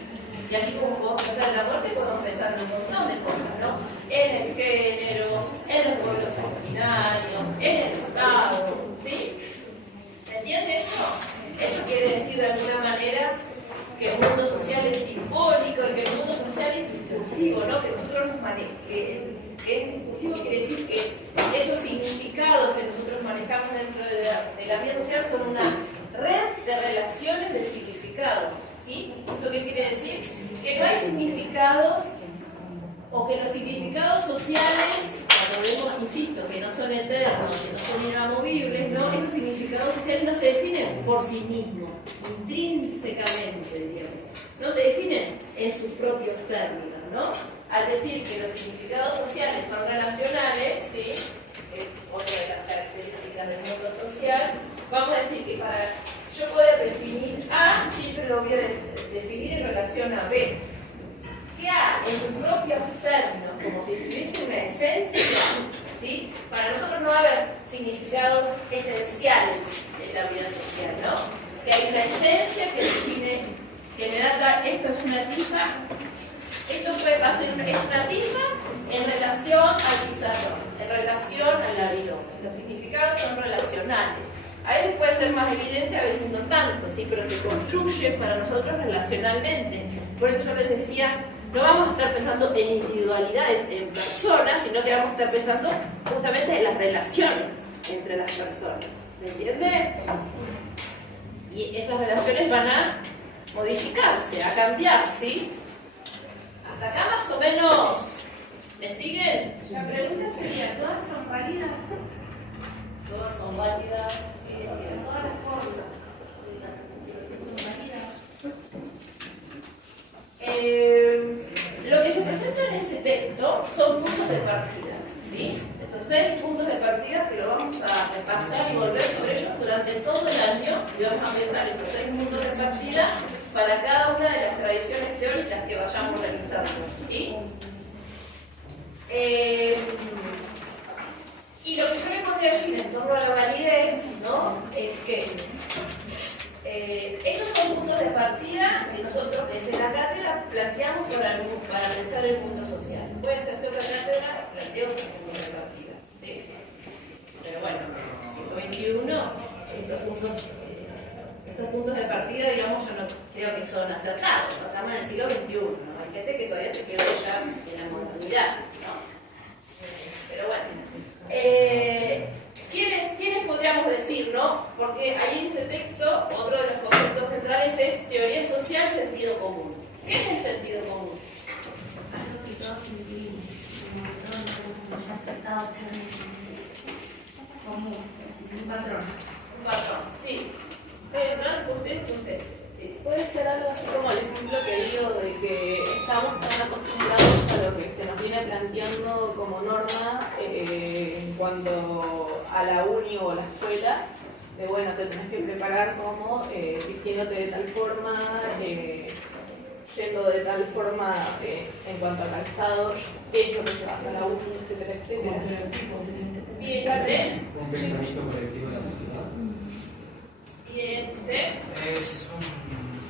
Y así como podemos pensar en la muerte, podemos pensar en un montón de cosas, ¿no? En el género, en los pueblos originarios, en el Estado, ¿sí? ¿Se entiende eso? Eso quiere decir de alguna manera que el mundo social es simbólico y que el mundo social es discursivo, ¿no? Que nosotros nos manejamos, que es discursivo quiere decir que esos significados que nosotros manejamos dentro de la vida social son una red de relaciones de significados, ¿sí? ¿Eso qué quiere decir? Que no hay significados, o que los significados sociales, cuando vemos, insisto, que no son eternos, que no son inamovibles, ¿no? Esos significados sociales no se definen por sí mismos, intrínsecamente, diríamos. No se definen en sus propios términos, ¿no? Al decir que los significados sociales son relacionales, ¿sí? Es otra de las características del mundo social. Vamos a decir que para yo poder definir A, siempre lo voy a definir en relación a B. Que A, en sus propios términos, como si tuviese una esencia, ¿sí? Para nosotros no va a haber significados esenciales en la vida social, ¿no? Que hay una esencia que define, que me da, esto es una tiza, esto va a ser una tiza en relación al pizarrón, en relación al labirón. Los significados son relacionales. A veces puede ser más evidente, a veces no tanto, ¿sí? Pero se construye para nosotros relacionalmente. Por eso yo les decía, no vamos a estar pensando en individualidades, en personas, sino que vamos a estar pensando justamente en las relaciones entre las personas. ¿Se entiende? Y esas relaciones van a modificarse, a cambiar, ¿sí? Hasta acá más o menos, ¿me siguen? La pregunta sería, ¿todas son válidas? Todas son válidas. En todas las formas. Lo que se presenta en ese texto son puntos de partida, ¿sí? Esos 6 puntos de partida que lo vamos a repasar y volver sobre ellos durante todo el año y vamos a pensar esos 6 puntos de partida para cada una de las tradiciones teóricas que vayamos realizando, ¿sí? Y lo que queremos decir en torno a la validez, ¿no? Es que estos son puntos de partida que nosotros desde la cátedra planteamos para pensar el mundo social. Puede ser que otra cátedra plantee otros puntos de partida, ¿sí? Pero bueno, en el siglo XXI, estos puntos de partida, digamos, yo no creo que son acertados. Estamos en el siglo XXI, ¿no? Hay gente que todavía se quedó ya en la modernidad, ¿no? Pero bueno. ¿Quiénes podríamos decir, no? Porque ahí en este texto, otro de los conceptos centrales es teoría social, sentido común. ¿Qué es el sentido común? Algo que todos incluimos, como ya aceptado común, un patrón. Un patrón, sí. Usted. Sí. Puede ser algo así como el ejemplo que digo de que estamos tan acostumbrados a lo que se nos viene planteando como norma en cuanto a la uni o la escuela, de bueno, te tenés que preparar como vistiéndote de tal forma, yendo de tal forma en cuanto a calzado, qué es lo que llevas a la uni, etcétera, etcétera. Bien, ¿sí? Un pensamiento colectivo de la sociedad. ¿Y usted?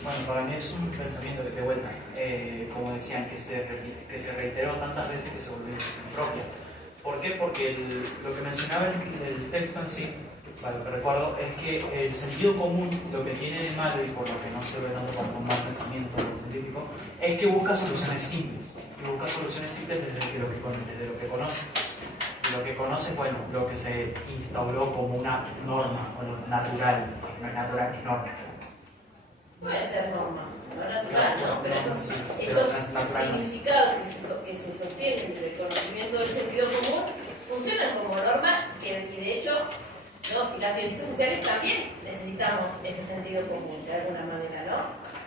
Bueno, para mí es un pensamiento que de vuelta, como decían, que se reiteró tantas veces que se volvió decisión propia. ¿Por qué? Porque lo que mencionaba el texto en sí, para lo que recuerdo, es que el sentido común, lo que tiene de malo y por lo que no se ve tanto como un mal pensamiento científico, es que busca soluciones simples. Y busca soluciones simples desde lo que conoce. Y lo que conoce, bueno, lo que se instauró como una norma, o natural, no es natural, es norma. puede ser norma, no natural, ¿no? Pero esos significados que se sostienen entre el conocimiento del sentido común funcionan como norma y de hecho, no, si las ciencias sociales también necesitamos ese sentido común de alguna manera, ¿no?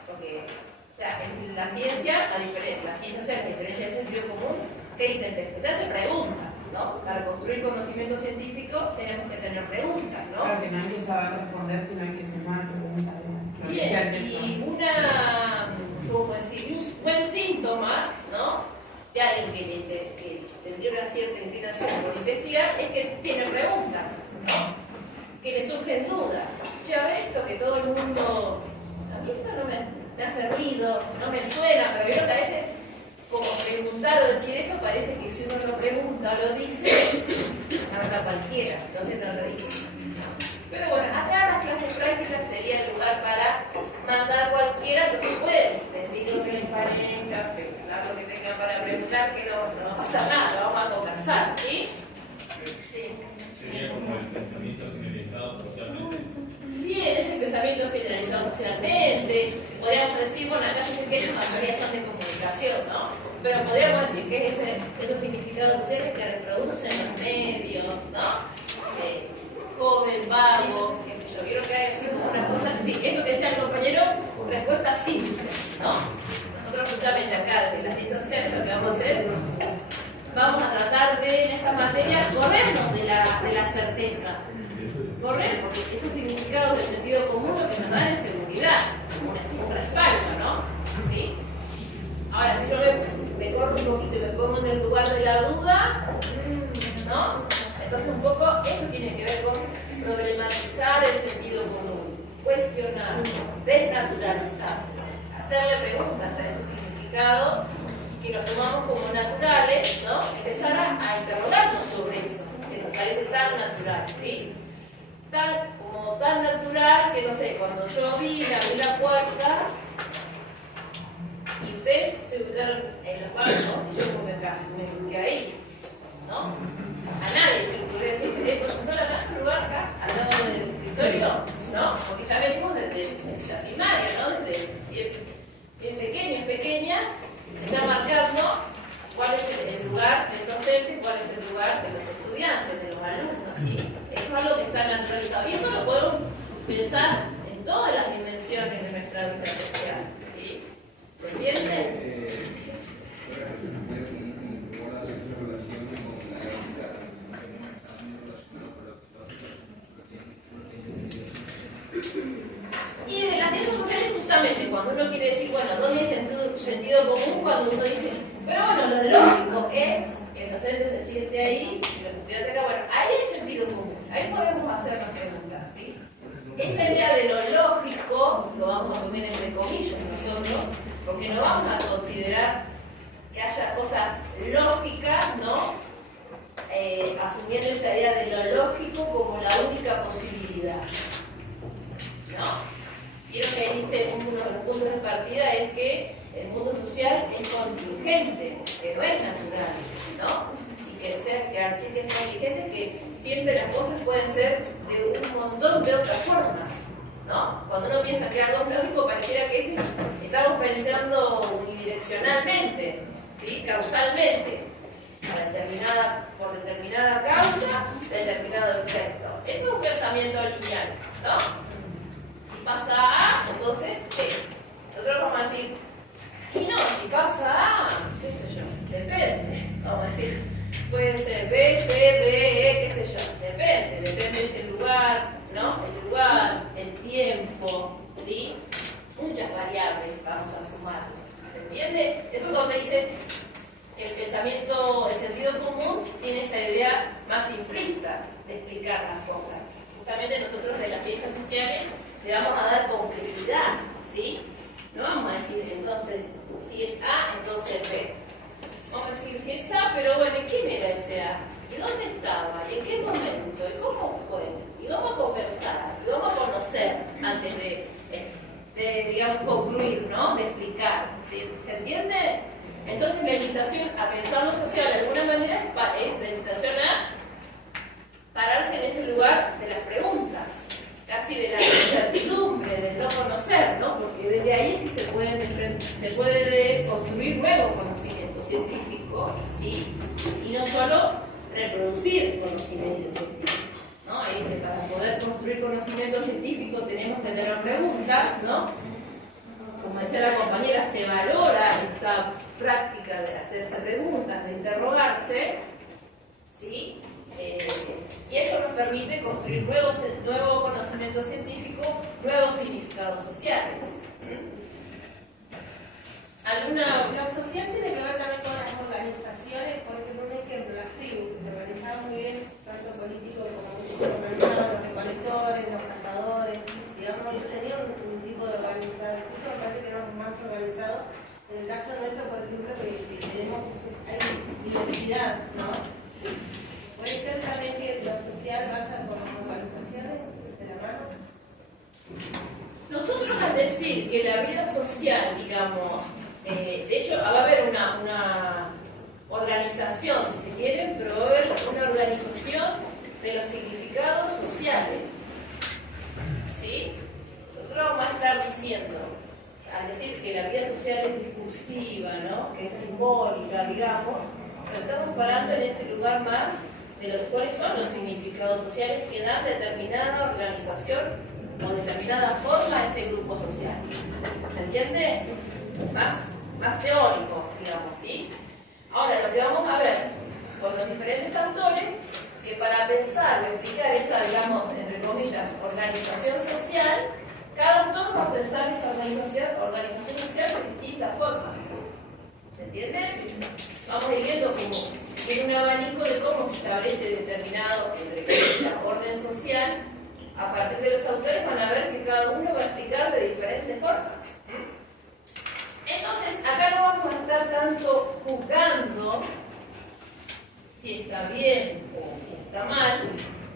Porque, o sea, en la ciencia, la ciencia social, a diferencia del sentido común, ¿qué dice el texto? Se hace preguntas, ¿no? Para construir conocimiento científico tenemos que tener preguntas, ¿no? Claro, que nadie sabe responder si no hay que sumar preguntas. Bien, y ¿cómo decir? Un buen síntoma, ¿no? De alguien que tendría una cierta inclinación por investigar es que tiene preguntas, ¿no? Que le surgen dudas. Ya ves esto que todo el mundo, a mí esto no me hace ruido, no me suena, pero yo que a veces como preguntar o decir eso parece que si uno lo pregunta o lo dice, marca cualquiera, entonces no lo dice. Pero bueno, acá las clases prácticas sería el lugar para mandar cualquiera, no se puede decir lo que les parezca, preguntar lo que tengan para preguntar, que no va a pasar nada, lo vamos a conversar, ¿sí? Sí. Sería como el pensamiento generalizado socialmente. Bien, ese pensamiento generalizado socialmente, podríamos decir, bueno, acá yo sé que la mayoría son de comunicación, ¿no? Pero podríamos decir que es esos significados sociales que reproducen los medios, ¿no? Joven, vago, qué sé yo, quiero que haya sido una cosa, sí, eso que sea el compañero, respuestas simples, ¿no? Nosotros justamente acá, desde las ciencias sociales, lo que vamos a hacer, vamos a tratar de, en esta materia, corrernos de la certeza. Correr, porque esos significados del sentido común lo que nos dan es seguridad, un respaldo, ¿no? ¿Sí? Ahora, si yo me corro un poquito y me pongo en el lugar de la duda, ¿no? Entonces un poco eso tiene que ver con problematizar el sentido común, cuestionar, desnaturalizar, hacerle preguntas a esos significados que los tomamos como naturales, ¿no? Empezar a interrogarnos sobre eso, que nos parece tan natural, ¿sí? Tan natural que, no sé, cuando yo vine, abrí la puerta y ustedes se ubicaron en los bancos y yo me ubiqué ahí, ¿no? A nadie se le ocurrió decir, profesora, ¿no es un lugar acá, al lado del escritorio? ¿No? Porque ya venimos desde la primaria, ¿no? Desde bien pequeñas, se está marcando cuál es el lugar del docente, cuál es el lugar de los estudiantes, de los alumnos, ¿sí? Eso es algo que está naturalizado. Y eso lo podemos pensar en todas las dimensiones de nuestra vida social, ¿sí? ¿Se entiende? Y de las ciencias sociales justamente cuando uno quiere decir, bueno, ¿dónde hay sentido común? Cuando uno dice, pero bueno, lo lógico es que el docente se siente ahí, y los estudiantes acá, bueno, ahí hay sentido común, ahí podemos hacer las preguntas, ¿sí? Esa idea de lo lógico lo vamos a poner entre comillas nosotros, porque no vamos a considerar que haya cosas lógicas, ¿no? Asumiendo esa idea de lo lógico como la única posibilidad, ¿no? Quiero que dice uno de los puntos de partida es que el mundo social es contingente, que no es natural, ¿no? Y que al decir que es contingente, que siempre las cosas pueden ser de un montón de otras formas, ¿no? Cuando uno piensa que algo es lógico, pareciera que estamos pensando unidireccionalmente, ¿sí? Causalmente, por determinada causa, determinado efecto. Eso es un pensamiento lineal, ¿no? Si pasa A, entonces B. Nosotros vamos a decir, y no, si pasa A, qué sé yo, depende. Vamos a decir, puede ser B, C, D, E, qué sé yo, depende de ese lugar, ¿no? El lugar, el tiempo, ¿sí? Muchas variables vamos a sumar. ¿Se entiende? Eso es donde dice que el pensamiento, el sentido común tiene esa idea más simplista de explicar las cosas. Justamente nosotros de las ciencias sociales le vamos a dar complejidad, ¿sí? No vamos a decir entonces, si es A, entonces B. Vamos a decir si es A, pero bueno, ¿y quién era ese A? ¿Y dónde estaba? ¿Y en qué momento? ¿Y cómo fue? Y vamos a conversar, y vamos a conocer antes de digamos, concluir, ¿no? De explicar, ¿sí? ¿Se entiende? Entonces la invitación a pensar lo social de alguna manera es la invitación a pararse en ese lugar de las preguntas, casi de la incertidumbre, del no conocer, ¿no? Porque se puede construir nuevo conocimiento científico, ¿sí? Y no solo reproducir conocimiento científico, ¿no? Ahí dice, para poder construir conocimiento científico tenemos que tener preguntas, ¿no? Como decía la compañera, se valora esta práctica de hacerse preguntas, de interrogarse, ¿sí? Y eso nos permite construir nuevo conocimiento científico, nuevos significados sociales. Lo social tiene que ver también con las organizaciones, por ejemplo, un ejemplo, las tribus, que se organizaban muy bien, tanto políticos como los recolectores, los cazadores, digamos, ellos tenían un tipo de organización, eso me parece que era más organizado. En el caso nuestro, por ejemplo, que tenemos, hay diversidad, ¿no? Puede ser también que lo social vaya con las organizaciones de la mano. Nosotros al decir que la vida social, digamos, de hecho va a haber una organización, si se quiere, pero va a haber una organización de los significados sociales, ¿sí? Nosotros vamos a estar diciendo, al decir que la vida social es discursiva, ¿no? Que es simbólica, digamos, pero estamos parando en ese lugar más de los cuales son los significados sociales que dan determinada organización o determinada forma a ese grupo social. ¿Se entiende? Más teórico, digamos, ¿sí? Ahora, lo que vamos a ver con los diferentes autores, que para pensar o explicar esa, digamos, entre comillas, organización social, cada autor va a pensar esa organización social de distintas formas. ¿Se entiende? Vamos a ir viendo cómo tiene un abanico de cómo se establece determinado, entre comillas, orden social. A partir de los autores van a ver que cada uno va a explicar de diferentes formas. Entonces, acá no vamos a estar tanto juzgando si está bien o si está mal,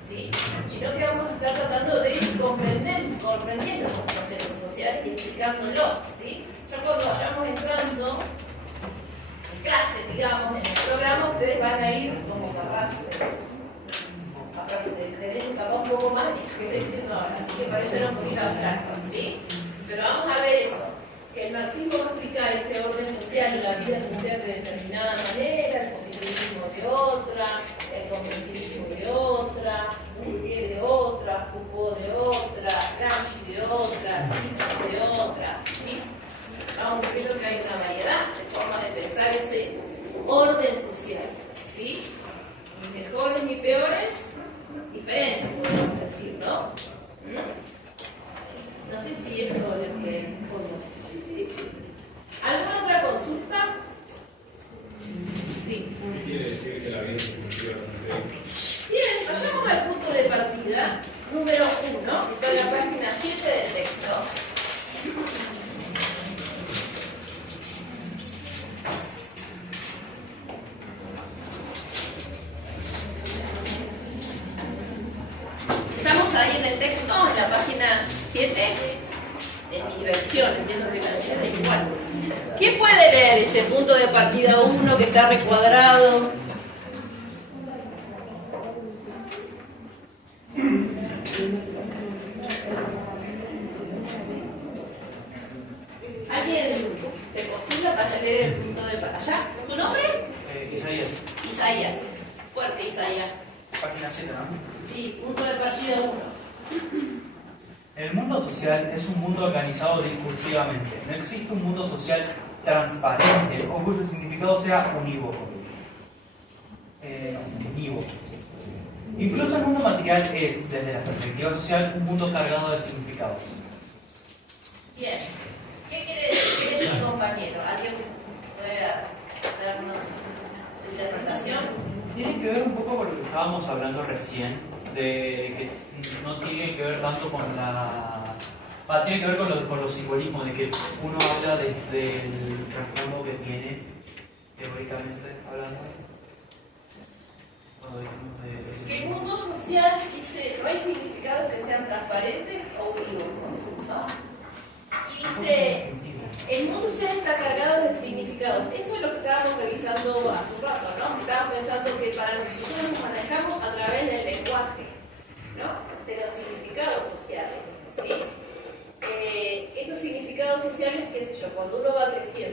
¿sí? Sino que vamos a estar tratando de ir comprendiendo los procesos sociales y explicándolos, ¿sí? Ya cuando vayamos entrando en clase, digamos, en el programa, ustedes van a ir como capaz un poco más de lo que estoy diciendo ahora, así que parece un poquito abstracto, ¿sí? Pero vamos a ver eso, que el marxismo va a explicar ese orden social y la vida social de determinada manera, el positivismo de otra, el convencivismo de otra, Bourdieu de otra, Foucault de otra, Gramsci de otra, Tito de otra, ¿sí? Vamos a ver que hay una variedad de formas de pensar ese orden social, ¿sí? Ni mejores ni peores, diferentes, podemos decir, ¿no? No sé si eso es lo que... ¿Sí? ¿Alguna otra consulta? Sí. ¿Qué quiere decir que la vida es inclusiva? Bien, vayamos al punto de partida, número 1, que está en la página 7 del texto. Estamos ahí en el texto, en la página 7, en mi versión, entiendo que la mía es igual. ¿Quién puede leer ese punto de partida 1 que está recuadrado? ¿Alguien se postula para leer el punto de partida? ¿Tu nombre? Isaías. Isaías. Fuerte, Isaías. Página 7, ¿no? Sí, punto de partida 1. El mundo social es un mundo organizado discursivamente. No existe un mundo social transparente o cuyo significado sea unívoco. Incluso el mundo material es, desde la perspectiva social, un mundo cargado de significados. Bien. ¿Qué quiere decir mi compañero? ¿Alguien puede darnos su interpretación? Tiene que ver un poco con lo que estábamos hablando recién, de que no tiene que ver tanto con tiene que ver con los simbolismos, de que uno habla del trasfondo que tiene, teóricamente hablando. Que el mundo social dice, no hay significados que sean transparentes o unívocos, ¿no? Y dice, el mundo social está cargado de significados. Eso es lo que estábamos revisando hace un rato, ¿no? Estábamos pensando que para nosotros nos manejamos a través del lenguaje, ¿no? De los significados sociales, ¿sí? Esos significados sociales, qué sé yo, cuando uno va creciendo,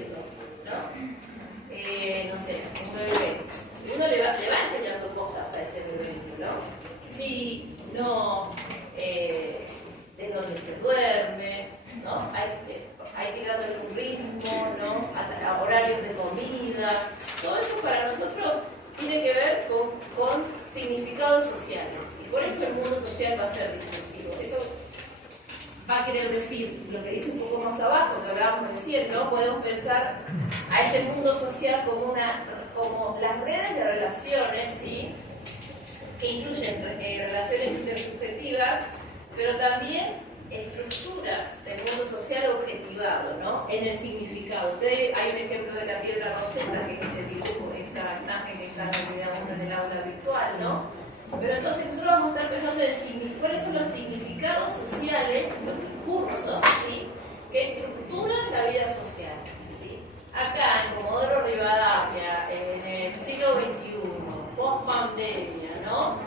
vivienda, todo eso para nosotros tiene que ver con significados sociales. Y por eso el mundo social va a ser discursivo. Eso va a querer decir, lo que dice un poco más abajo, que hablábamos recién, ¿no? Podemos pensar a ese mundo social como las redes de relaciones, ¿sí? Que incluyen relaciones intersubjetivas, pero también estructuras del mundo social objetivado, ¿no? En el significado. Hay un ejemplo de la piedra roseta, que es ese dibujo, esa imagen que está en el aula virtual, ¿no? Pero entonces nosotros vamos a estar pensando en cuáles son los significados sociales, los discursos, ¿sí? Que estructuran la vida social, ¿sí? Acá en Comodoro Rivadavia, en el siglo XXI, post-pandemia, ¿no?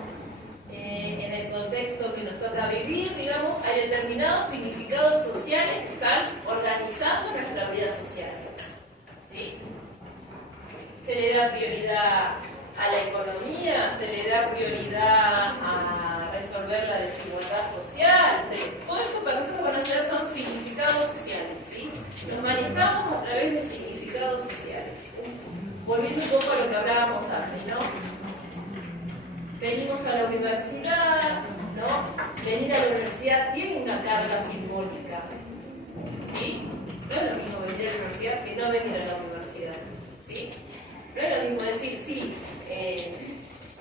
En el contexto que nos toca vivir, digamos, hay determinados significados sociales que están organizando nuestra vida social, ¿sí? Se le da prioridad a la economía, se le da prioridad a resolver la desigualdad social, todo eso para nosotros van a ser, son significados sociales, ¿sí? Nos manejamos a través de significados sociales. Volviendo un poco a lo que hablábamos antes, ¿no? Venimos a la universidad, ¿no? Venir a la universidad tiene una carga simbólica, ¿sí? No es lo mismo venir a la universidad que no venir a la universidad, ¿sí? No es lo mismo decir, sí,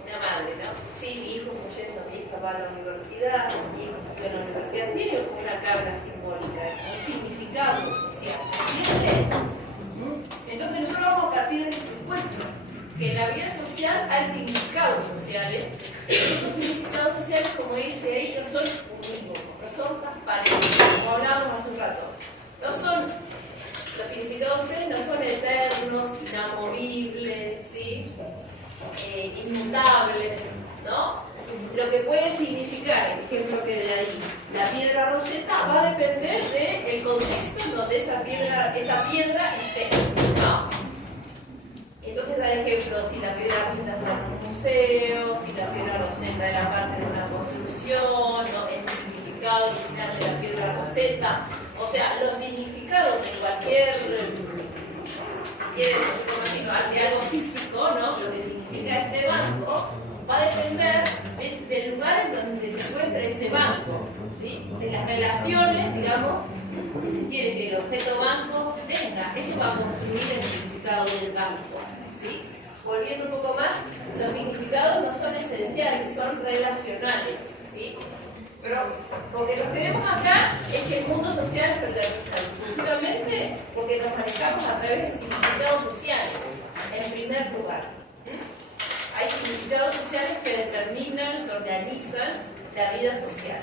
una madre, ¿no? Sí, mi hijo está yendo, mi hija va a la universidad, mi hijo está en la universidad, tiene una carga simbólica, es un significado social, ¿entiende? Entonces nosotros vamos a partir de ese supuesto, que en la vida social hay significados sociales, y esos significados sociales, como dice ahí, no son unívocos, no son transparentes, como hablábamos hace un rato, no son, los significados sociales no son eternos, inamovibles, ¿sí? Inmutables, ¿no? Lo que puede significar, el ejemplo que de ahí, la piedra roseta, va a depender del contexto en donde esa piedra esté, ¿no? Entonces da el ejemplo, si la piedra roseta está en un museo, si la piedra roseta era parte de una construcción, ¿no? Ese significado original de la piedra roseta, o sea, los significados de cualquier algo físico, ¿no? Lo que significa este banco va a depender del lugar en donde se encuentra ese banco, ¿sí? De las relaciones, digamos, que se quiere que el objeto banco tenga. Eso va a construir el significado del banco, ¿sí? Volviendo un poco más, los significados no son esenciales, son relacionales, ¿sí? Pero lo que nos quedemos acá es que el mundo social se organiza exclusivamente porque nos manejamos a través de significados sociales, en primer lugar. Hay significados sociales que determinan, que organizan la vida social.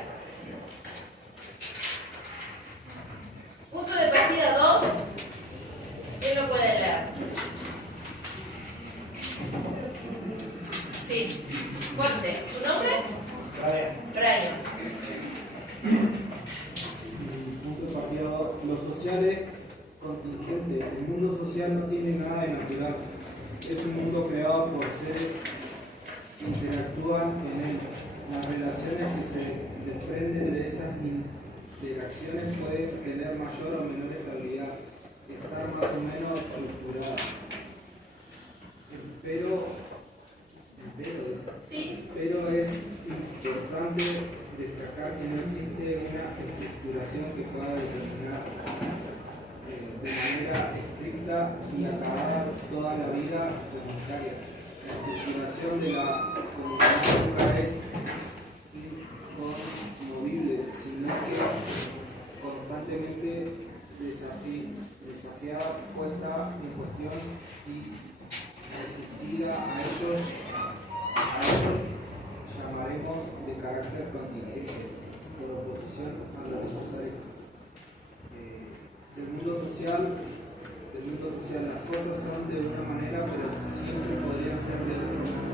Punto de partida 2, ¿quién lo puede leer? Sí, fuerte. ¿Su nombre? Brian. Punto de partida 2, los sociales contingentes. El mundo social no tiene nada de natural. Es un mundo creado por seres que interactúan en él. Las relaciones que se desprenden de esas interacciones pueden tener mayor o menor estabilidad, estar más o menos estructuradas. Pero es importante destacar que no existe una estructuración que pueda determinar de manera estricta y acabada toda la vida comunitaria. La estructuración de la comunidad nunca es inconmovible, sino que constantemente desafiada, puesta en cuestión y resistida a ellos llamaremos de carácter contingente, por oposición a lo necesario. Del mundo social las cosas son de una manera, pero siempre podrían ser de otra manera.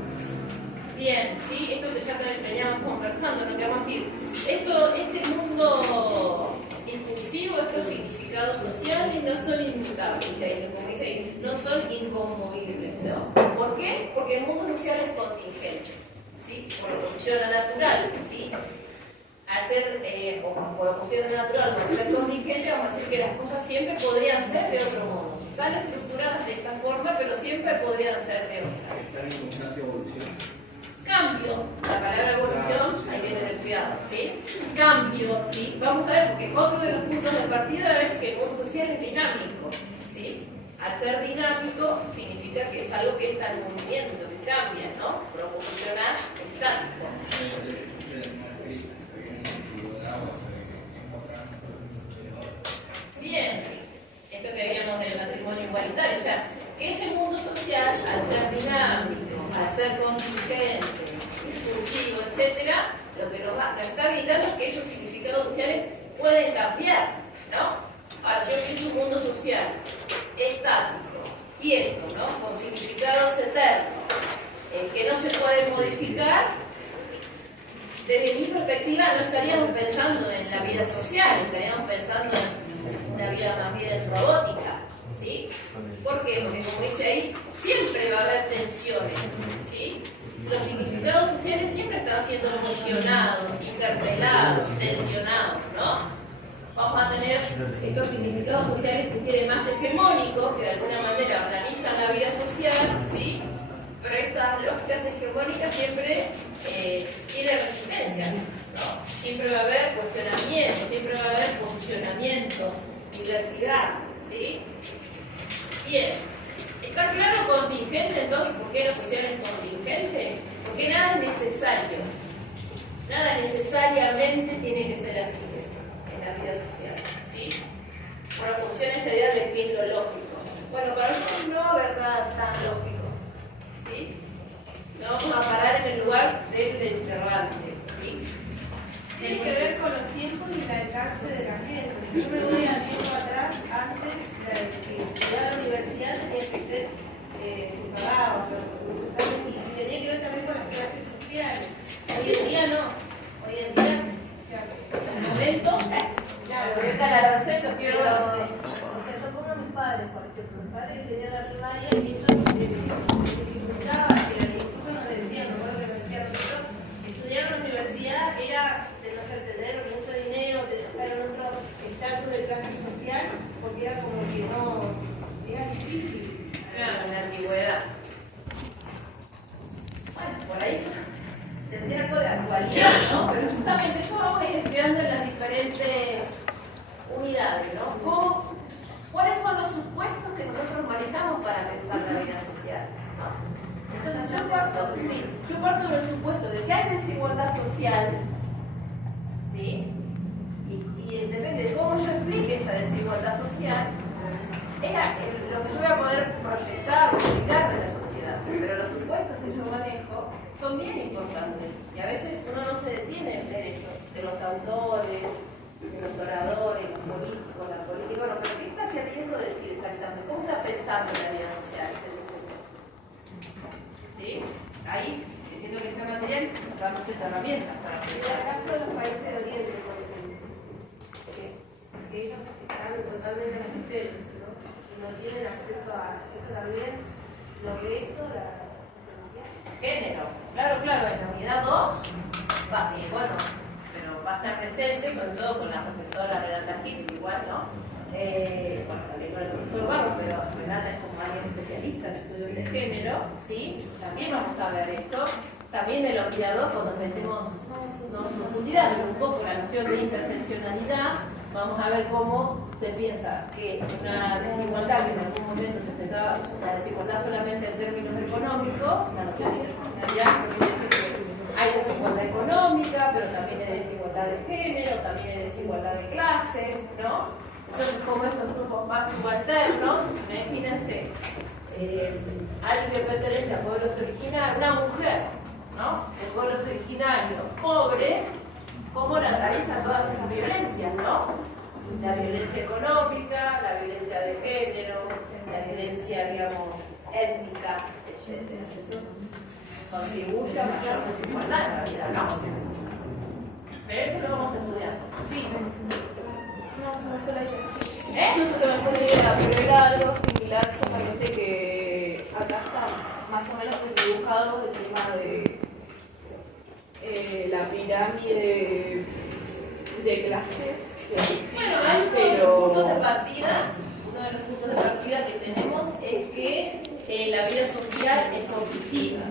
Bien, sí, esto que ya veníamos conversando, ¿no? Que vamos a decir, este mundo impulsivo, estos significados sociales no son inmutables, como dice ahí, no son inconmovibles, ¿no? ¿Por qué? Porque el mundo social es contingente, ¿sí? Por oposición a natural, ¿sí? Al ser, por oposición a natural, por ser contingente, vamos a decir que las cosas siempre podrían ser de otro modo. Están estructuradas de esta forma, pero siempre siempre podrían ser de otra. Están en constante evolución. Cambio, la palabra evolución hay que tener cuidado, ¿sí? Cambio, ¿sí? Vamos a ver, porque otro de los puntos de partida es que el mundo social es dinámico, ¿sí? Al ser dinámico significa que es algo que está en movimiento, que cambia, ¿no? Proporcional, estático. Bien, esto que veíamos del matrimonio igualitario, o sea, que ese mundo social, al ser dinámico, al ser contingente, inclusivo, etcétera, lo que nos está brindando es que esos significados sociales pueden cambiar, ¿no? Ahora, yo pienso un mundo social estático, quieto, ¿no? Con significados eternos, que no se pueden modificar. Desde mi perspectiva no estaríamos pensando en la vida social, estaríamos pensando en una vida más bien robótica, ¿sí? ¿Por qué? Porque como dice ahí, siempre va a haber tensiones, ¿sí? Los significados sociales siempre están siendo cuestionados, interpelados, tensionados, ¿no? Vamos a tener estos significados sociales, si quieren, más hegemónicos, que de alguna manera organizan la vida social, ¿sí? Pero esas lógicas hegemónicas siempre tienen resistencia, ¿no? Siempre va a haber cuestionamientos, siempre va a haber posicionamientos, diversidad, ¿sí? Bien, ¿está claro contingente entonces? ¿Por qué lo social es contingente? Porque nada es necesario, nada necesariamente tiene que ser así en la vida social, ¿sí? Bueno, funciona esa idea de qué es lo lógico. Bueno, para nosotros no va a haber nada tan lógico, ¿sí? No vamos a parar en el lugar del interrogante, ¿sí? Tiene que ver con los tiempos y el alcance de la gente. Yo me voy a tiempo atrás, antes de estudiar a la universidad tenía que ser separado, y tenía que ver también con las clases sociales. Hoy en día no. Hoy en día, en el momento, ahorita la arancel, lo quiero ver. O sea, yo pongo a mis padres, por ejemplo, mis padres que tenían la primaria y ellos dificultaban, incluso nos decían, recuerdo que me decían nosotros, estudiar en la universidad era de no ser tener mucho dinero, de estar en otro estatus de clase social, porque era como que no, era difícil. Claro, en la antigüedad. Bueno, por ahí tendría algo de actualidad, ¿no? Pero justamente eso vamos a ir estudiando en las diferentes unidades, ¿no? ¿Cuáles son los supuestos que nosotros manejamos para pensar la vida social? ¿No? Entonces yo parto del supuesto de que hay desigualdad social, ¿sí? Y depende de cómo yo explique esa desigualdad social, es lo que yo voy a poder proyectar, explicar de la sociedad. Pero los supuestos que yo manejo son bien importantes. Y a veces uno no se detiene en ver eso, de los autores, de los oradores, los políticos, la política. Bueno, pero ¿qué está queriendo decir exactamente? ¿Cómo está pensando en la vida social este sujeto? ¿Sí? Ahí, entiendo que esta materia da muchas herramientas para En el caso de los países de Oriente, por ejemplo, que ellos están totalmente restrictos, ¿no? Y no tienen acceso a eso también, lo que esto, la género. Claro, en la unidad 2 va bien, bueno, pero va a estar presente, sobre todo con la profesora Renata Gil, igual, ¿no? Bueno, también con el profesor Barros, pero Renata es como alguien especialista en estudios de género, ¿sí? También vamos a ver eso. También en la unidad 2, cuando metemos profundidad, un poco la noción de interseccionalidad, vamos a ver cómo se piensa que una desigualdad, que en algún momento se pensaba la desigualdad solamente en términos económicos, la noción de interseccionalidad también dice que hay desigualdad económica, pero también hay desigualdad de género, también hay desigualdad de clase, ¿no? Entonces, como esos grupos más subalternos, imagínense, alguien que pertenece a pueblos originarios, una mujer, ¿no? De pueblos originarios, pobre, cómo la atraviesa todas esas violencias, ¿no? La violencia económica, la violencia de género, la violencia, digamos, étnica, etc. Eso contribuye a mayor desigualdad en la vida, ¿no? Pero eso lo vamos a estudiar. Sí. no se me fue la idea. No se me fue la idea, pero era algo similar, solamente que acá está más o menos dibujado el tema de la pirámide de clases. Bueno, hay uno de los puntos de partida que tenemos es que la vida social es conflictiva.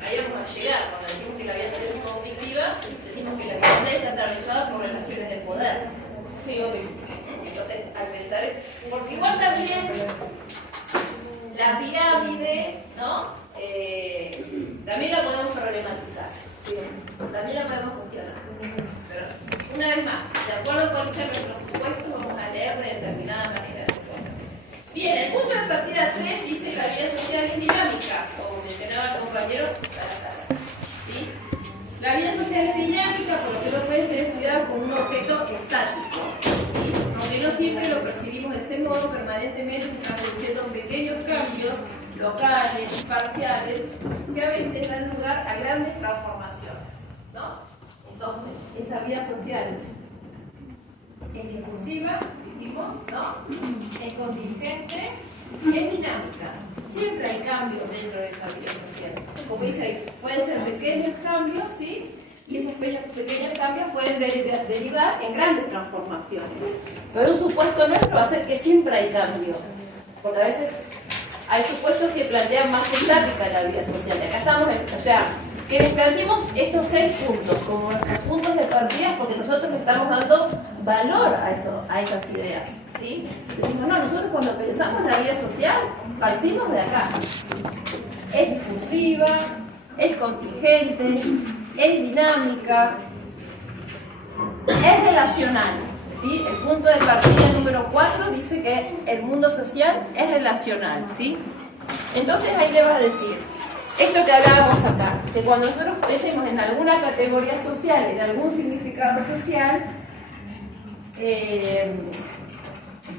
Ahí vamos a llegar. Cuando decimos que la vida social es conflictiva, decimos que la vida social está atravesada por relaciones de poder. Sí, obvio. Entonces, al pensar, porque igual también la pirámide, ¿no? También la podemos problematizar. También la podemos cuestionar. Pero, una vez más, de acuerdo a cuál sea nuestro supuesto, vamos a leer de determinada manera. Bien, el punto de partida 3 dice que la vida social es dinámica, como mencionaba el compañero Salazar. ¿Sí? La vida social es dinámica, por lo que no puede ser estudiada como un objeto estático. ¿Sí? Aunque no siempre lo percibimos de ese modo, permanentemente se están produciendo pequeños cambios locales, parciales, que a veces dan lugar a grandes transformaciones, ¿no? Entonces, esa vida social es discursiva, dijimos, ¿no? Es contingente, es dinámica. Siempre hay cambios dentro de esa vida social. Como dice ahí, pueden ser pequeños cambios, ¿sí? Y esos pequeños cambios pueden derivar en grandes transformaciones. Pero un supuesto nuestro va a ser que siempre hay cambio. Porque a veces hay supuestos que plantean más estática la vida social. Acá estamos, o sea, que les planteemos estos 6 puntos como nuestros puntos de partida, porque nosotros le estamos dando valor a esas ideas. ¿Sí? Decimos, no, nosotros cuando pensamos en la vida social, partimos de acá. Es discursiva, es contingente, es dinámica, es relacional. ¿Sí? El punto de partida número 4 dice que el mundo social es relacional. ¿Sí? Entonces ahí le vas a decir, esto que hablábamos acá, que cuando nosotros pensemos en alguna categoría social, en algún significado social, en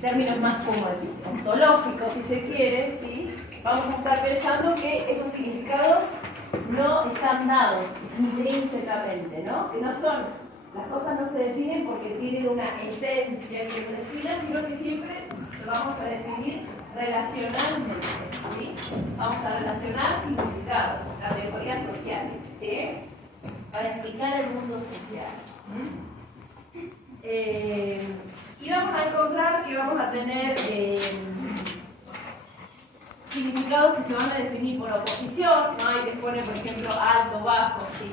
términos más como ontológicos, si se quiere, ¿sí? Vamos a estar pensando que esos significados no están dados intrínsecamente, ¿no? Que no son, las cosas no se definen porque tienen una esencia que los defina, sino que siempre lo vamos a definir relacionalmente, ¿sí? Vamos a relacionar significados, categorías sociales, ¿sí? Para explicar el mundo social. Y vamos a encontrar que vamos a tener significados que se van a definir por oposición, ¿no? Ahí les pone, por ejemplo, alto, bajo, ¿sí?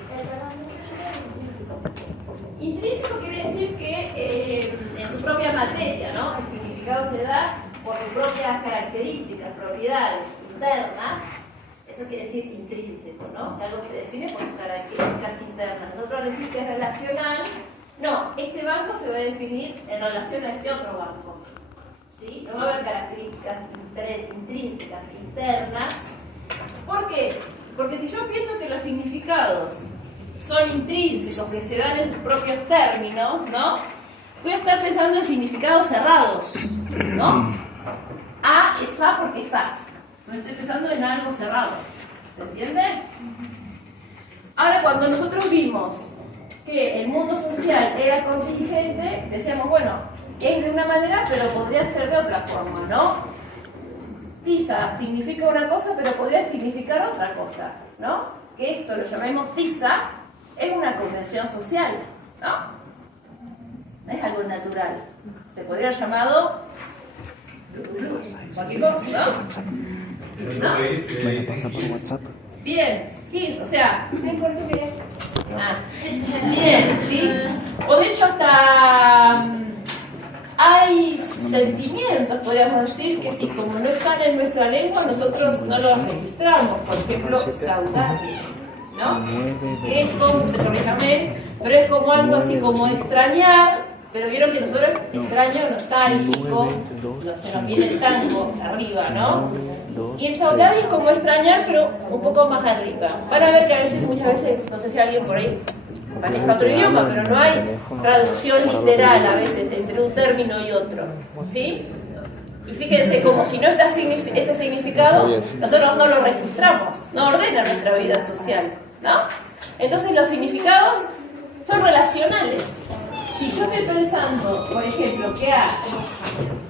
Intrínseco quiere decir que en su propia materia, ¿no? El significado se da por sus propias características, propiedades internas. Eso quiere decir intrínseco, ¿no? Que algo se define por sus características internas. Nosotros decimos que es relacional. No, este banco se va a definir en relación a este otro banco. ¿Sí? No va a haber características intrínsecas, internas. ¿Por qué? Porque si yo pienso que los significados son intrínsecos, que se dan en sus propios términos, ¿no? Voy a estar pensando en significados cerrados, ¿no? A es A porque es A. No estoy pensando en algo cerrado. ¿Se entiende? Ahora, cuando nosotros vimos que el mundo social era contingente, decíamos, bueno, es de una manera, pero podría ser de otra forma, ¿no? Tiza significa una cosa, pero podría significar otra cosa, ¿no? Que esto lo llamemos tiza, es una convención social, ¿no? No es algo natural. Se podría haber llamado cualquier cosa, ¿no? ¿No? Bien, kiss, o sea. Bien, ¿sí? O de hecho hasta hay sentimientos, podríamos decir, que si como no están en nuestra lengua, nosotros no los registramos. Por ejemplo, saudade, ¿no? Que es como, corríjame, pero es como algo así como extrañar, pero vieron que nosotros extraño nostálgico, se nos viene el tango arriba, ¿no? Y el saudade es como extrañar, pero un poco más arriba. Van a ver que a veces, muchas veces, no sé si alguien por ahí maneja otro idioma, pero no hay traducción literal a veces entre un término y otro, ¿sí? Y fíjense, como si no está ese significado, nosotros no lo registramos, no ordena nuestra vida social, ¿no? Entonces los significados son relacionales. Si yo estoy pensando, por ejemplo, que A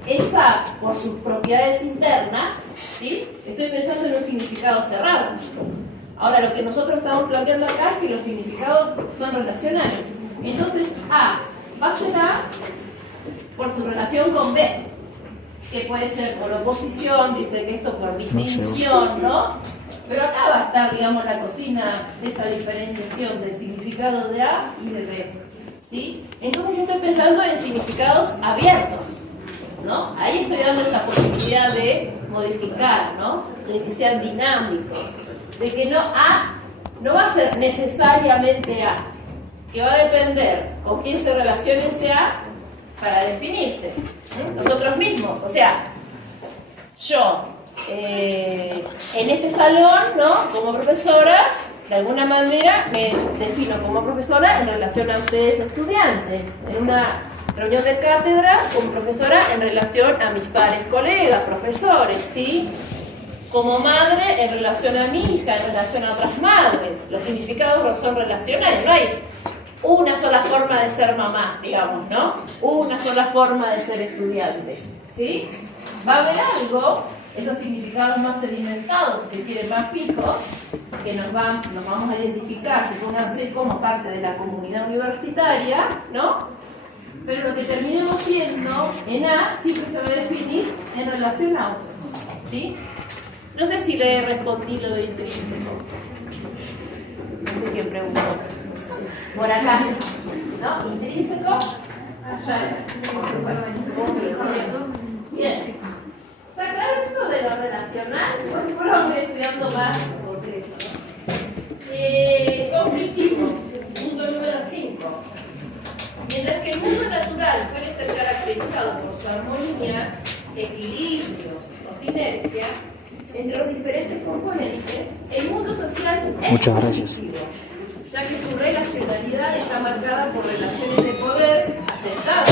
es A por sus propiedades internas, ¿sí? Estoy pensando en un significado cerrado. Ahora, lo que nosotros estamos planteando acá es que los significados son relacionales. Entonces, A va a ser A por su relación con B. que puede ser por oposición, dice que esto por distinción, ¿no? Pero acá va a estar, digamos, la cocina de esa diferenciación del significado de A y de B, ¿sí? Entonces yo estoy pensando en significados abiertos, ¿no? Ahí estoy dando esa posibilidad de modificar, ¿no? De que sean dinámicos, de que no A no va a ser necesariamente A, que va a depender con quién se relacione ese A para definirse, nosotros mismos, o sea, yo en este salón, ¿no? Como profesora, de alguna manera me defino como profesora en relación a ustedes estudiantes, en una reunión de cátedra como profesora en relación a mis pares, colegas, profesores, ¿sí? Como madre en relación a mi hija, en relación a otras madres. Los significados son relacionales, no hay una sola forma de ser mamá, digamos, ¿no? Una sola forma de ser estudiante, ¿sí? Va a haber algo, esos significados más sedimentados, si se quieren, más fijos, que nos vamos a identificar, supónganse, como parte de la comunidad universitaria, ¿no? Pero lo que terminemos siendo en A siempre se va a definir en relación a otros, ¿sí? No sé si le respondí lo de intrínseco. No sé quién preguntó. Por acá, ¿no? Intrínseco. Allá. Bien. ¿Está claro esto de lo relacional? Por favor, voy estudiando más concreto, ¿no? Conflictivo. Punto número 5. Mientras que el mundo natural suele ser caracterizado por su armonía, equilibrio o sinergia entre los diferentes componentes, el mundo social es conflictivo, ya que su relacionalidad está marcada por relaciones de poder aceptadas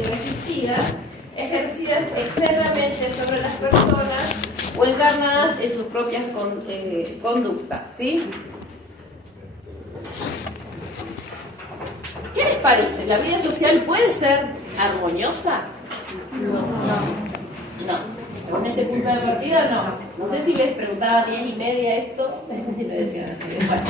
y resistidas, ejercidas externamente sobre las personas o encarnadas en sus propias conductas, ¿sí? ¿Qué les parece? ¿La vida social puede ser armoniosa? No. Según este punto de partida, no. No sé si les preguntaba 10:30 esto, si me decían así. Bueno.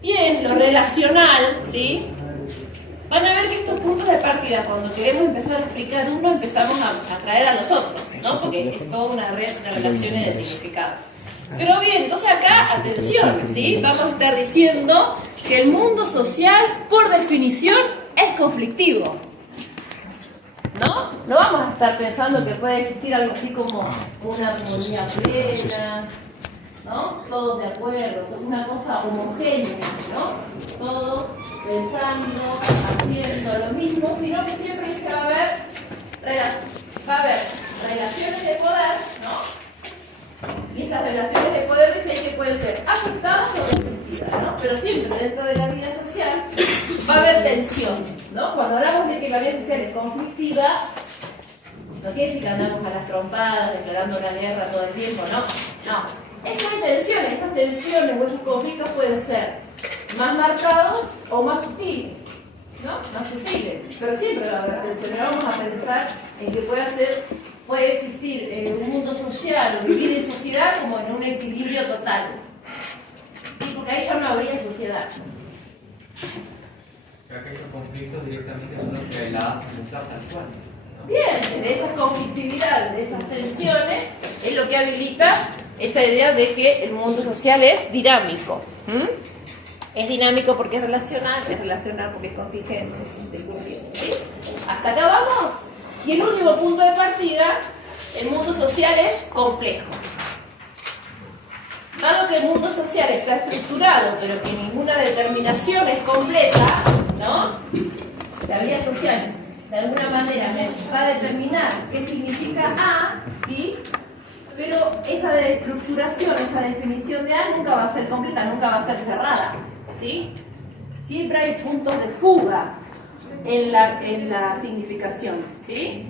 Bien, lo relacional, ¿sí? Van a ver que estos puntos de partida, cuando queremos empezar a explicar uno, empezamos a traer a los otros, ¿no? Porque es toda una red de relaciones de significados. Pero bien, entonces acá, atención, ¿sí? Vamos a estar diciendo que el mundo social, por definición, es conflictivo, ¿no? No vamos a estar pensando que puede existir algo así como una armonía plena, ¿no? Todos de acuerdo, una cosa homogénea, ¿no? Todos pensando, haciendo lo mismo, sino que siempre se va a haber relaciones de poder, ¿no? Y esas relaciones de poder dicen que pueden ser aceptadas o resistidas, ¿no? Pero siempre dentro de la vida social va a haber tensiones, ¿no? Cuando hablamos de que la vida social es conflictiva, no quiere decir que andamos a las trompadas, declarando la guerra todo el tiempo, ¿no? No. Es que hay tensiones, estas tensiones o esos conflictos pueden ser más marcados o más sutiles, ¿no? Más sutiles. Pero siempre va a haber tensiones. Vamos a pensar en que puede existir un mundo social o vivir en sociedad como en un equilibrio total. ¿Sí? Porque ahí ya no habría sociedad. Aquellos conflictos directamente son los que la hacen tal cual, ¿no? Bien, de esas conflictividades, de esas tensiones, es lo que habilita esa idea de que el mundo social es dinámico. Es dinámico porque es relacional porque es contingente, ¿sí? Hasta acá vamos. Y el último punto de partida, el mundo social es complejo. Dado que el mundo social está estructurado, pero que ninguna determinación es completa, ¿no? La vida social, de alguna manera, me va a determinar qué significa A, ¿sí? Pero esa estructuración, esa definición de A nunca va a ser completa, nunca va a ser cerrada, ¿sí? Siempre hay puntos de fuga en la significación, ¿sí?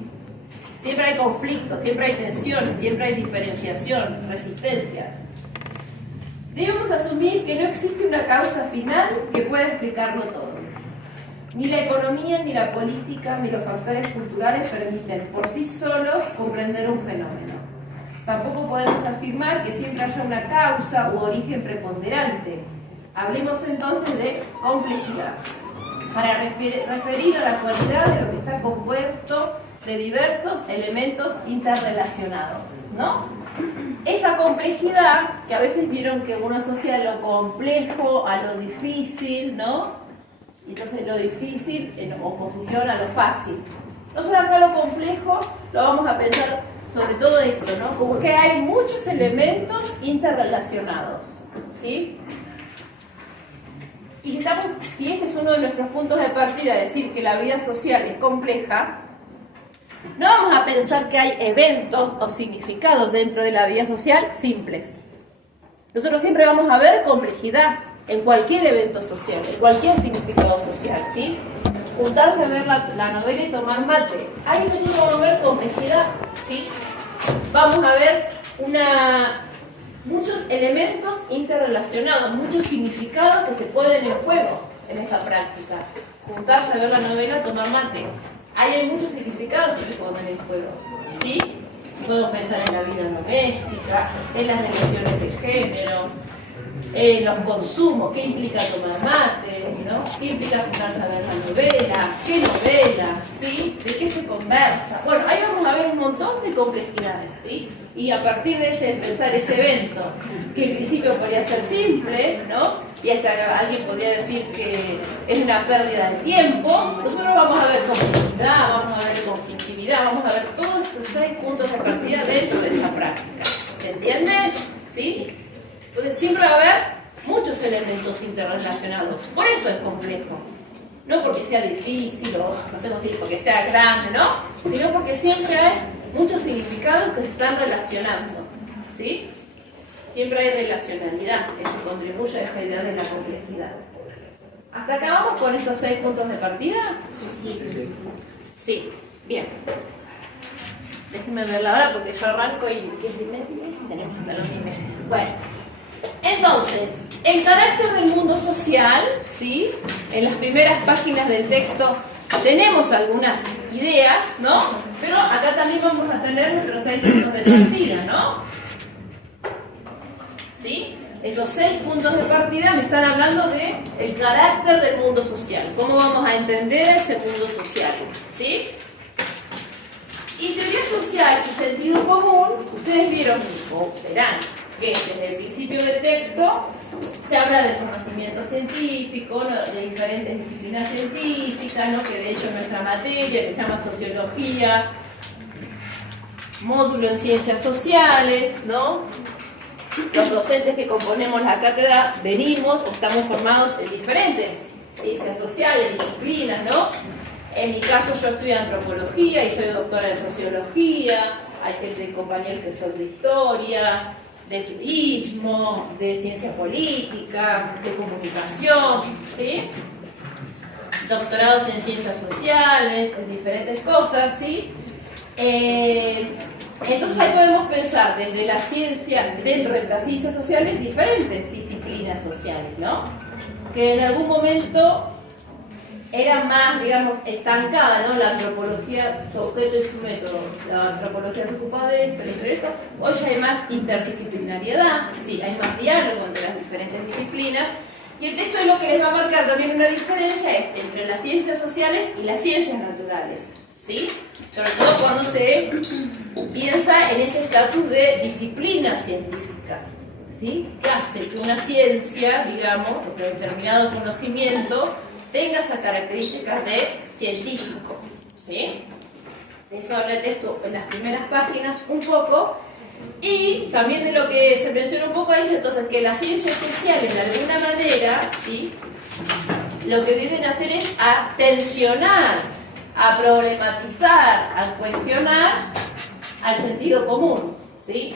Siempre hay conflictos, siempre hay tensiones, siempre hay diferenciación, resistencias. Debemos asumir que no existe una causa final que pueda explicarlo todo. Ni la economía, ni la política, ni los factores culturales permiten por sí solos comprender un fenómeno. Tampoco podemos afirmar que siempre haya una causa u origen preponderante. Hablemos entonces de complejidad. para referir a la cualidad de lo que está compuesto de diversos elementos interrelacionados, ¿no? Esa complejidad, que a veces vieron que uno asocia lo complejo a lo difícil, ¿no? Entonces lo difícil en oposición a lo fácil. Nosotros acá lo complejo lo vamos a pensar sobre todo esto, ¿no? Como que hay muchos elementos interrelacionados, ¿sí? Y si este es uno de nuestros puntos de partida, decir que la vida social es compleja, no vamos a pensar que hay eventos o significados dentro de la vida social simples. Nosotros siempre vamos a ver complejidad en cualquier evento social, en cualquier significado social, ¿sí? Juntarse a ver la novela y tomar mate. Ahí nosotros vamos a ver complejidad, ¿sí? Vamos a ver muchos elementos interrelacionados, muchos significados que se ponen en juego en esa práctica. Juntarse a ver la novela, tomar mate. Ahí hay muchos significados que se ponen en juego, ¿sí? Podemos pensar en la vida doméstica, en las relaciones de género, en los consumos, qué implica tomar mate, ¿no? ¿Qué implica juntarse a ver la novela? ¿Qué novela? ¿Sí? ¿De qué se conversa? Bueno, ahí vamos a ver un montón de complejidades, ¿sí? Y a partir de pensar ese evento, que en principio podría ser simple, ¿no? Y hasta alguien podría decir que es una pérdida de tiempo, nosotros vamos a ver complejidad, vamos a ver conflictividad, vamos a ver todos estos 6 puntos de partida dentro de esa práctica. ¿Se entiende? ¿Sí? Entonces siempre va a haber muchos elementos interrelacionados, por eso es complejo. No porque sea difícil o no sé cómo decir, porque sea grande, ¿no? Sino porque siempre hay muchos significados que se están relacionando, ¿sí? Siempre hay relacionalidad, eso contribuye a esa idea de la complejidad. ¿Hasta acá vamos con estos 6 puntos de partida? Sí. Sí, bien. Déjenme ver la hora porque yo arranco y tenemos hasta los 9:30. Bueno, entonces, el carácter del mundo social, ¿sí? En las primeras páginas del texto tenemos algunas ideas, ¿no? Pero acá también vamos a tener nuestros 6 puntos de partida, ¿no? ¿Sí? Esos 6 puntos de partida me están hablando de el carácter del mundo social. ¿Cómo vamos a entender ese mundo social? ¿Sí? Y teoría social y sentido común, ustedes vieron o verán que desde el principio del texto se habla del conocimiento científico, ¿no? De diferentes disciplinas científicas, ¿no? Que de hecho nuestra materia que se llama sociología, módulo en ciencias sociales, ¿no? Los docentes que componemos la cátedra venimos o estamos formados en diferentes ciencias sociales, disciplinas, ¿no? En mi caso yo estudio antropología y soy doctora en sociología, hay gente, compañeros que son de historia, de turismo, de ciencia política, de comunicación, ¿sí? Doctorados en ciencias sociales, en diferentes cosas, ¿sí? Entonces ahí podemos pensar desde la ciencia, dentro de estas ciencias sociales, diferentes disciplinas sociales, ¿no? Que en algún momento era más, digamos, estancada, ¿no? La antropología, su objeto y su método. La antropología se ocupa de esto, de esto. Hoy ya hay más interdisciplinariedad, sí, hay más diálogo entre las diferentes disciplinas. Y el texto es lo que les va a marcar también una diferencia entre las ciencias sociales y las ciencias naturales, ¿sí? Sobre todo cuando se piensa en ese estatus de disciplina científica, ¿sí? Que hace que una ciencia, digamos, o que determinado conocimiento tenga esas características de científico, ¿sí? De eso habla el texto en las primeras páginas un poco, y también de lo que se menciona un poco ahí, entonces que las ciencias sociales de alguna manera, ¿sí? Lo que vienen a hacer es a tensionar, a problematizar, a cuestionar al sentido común, ¿sí?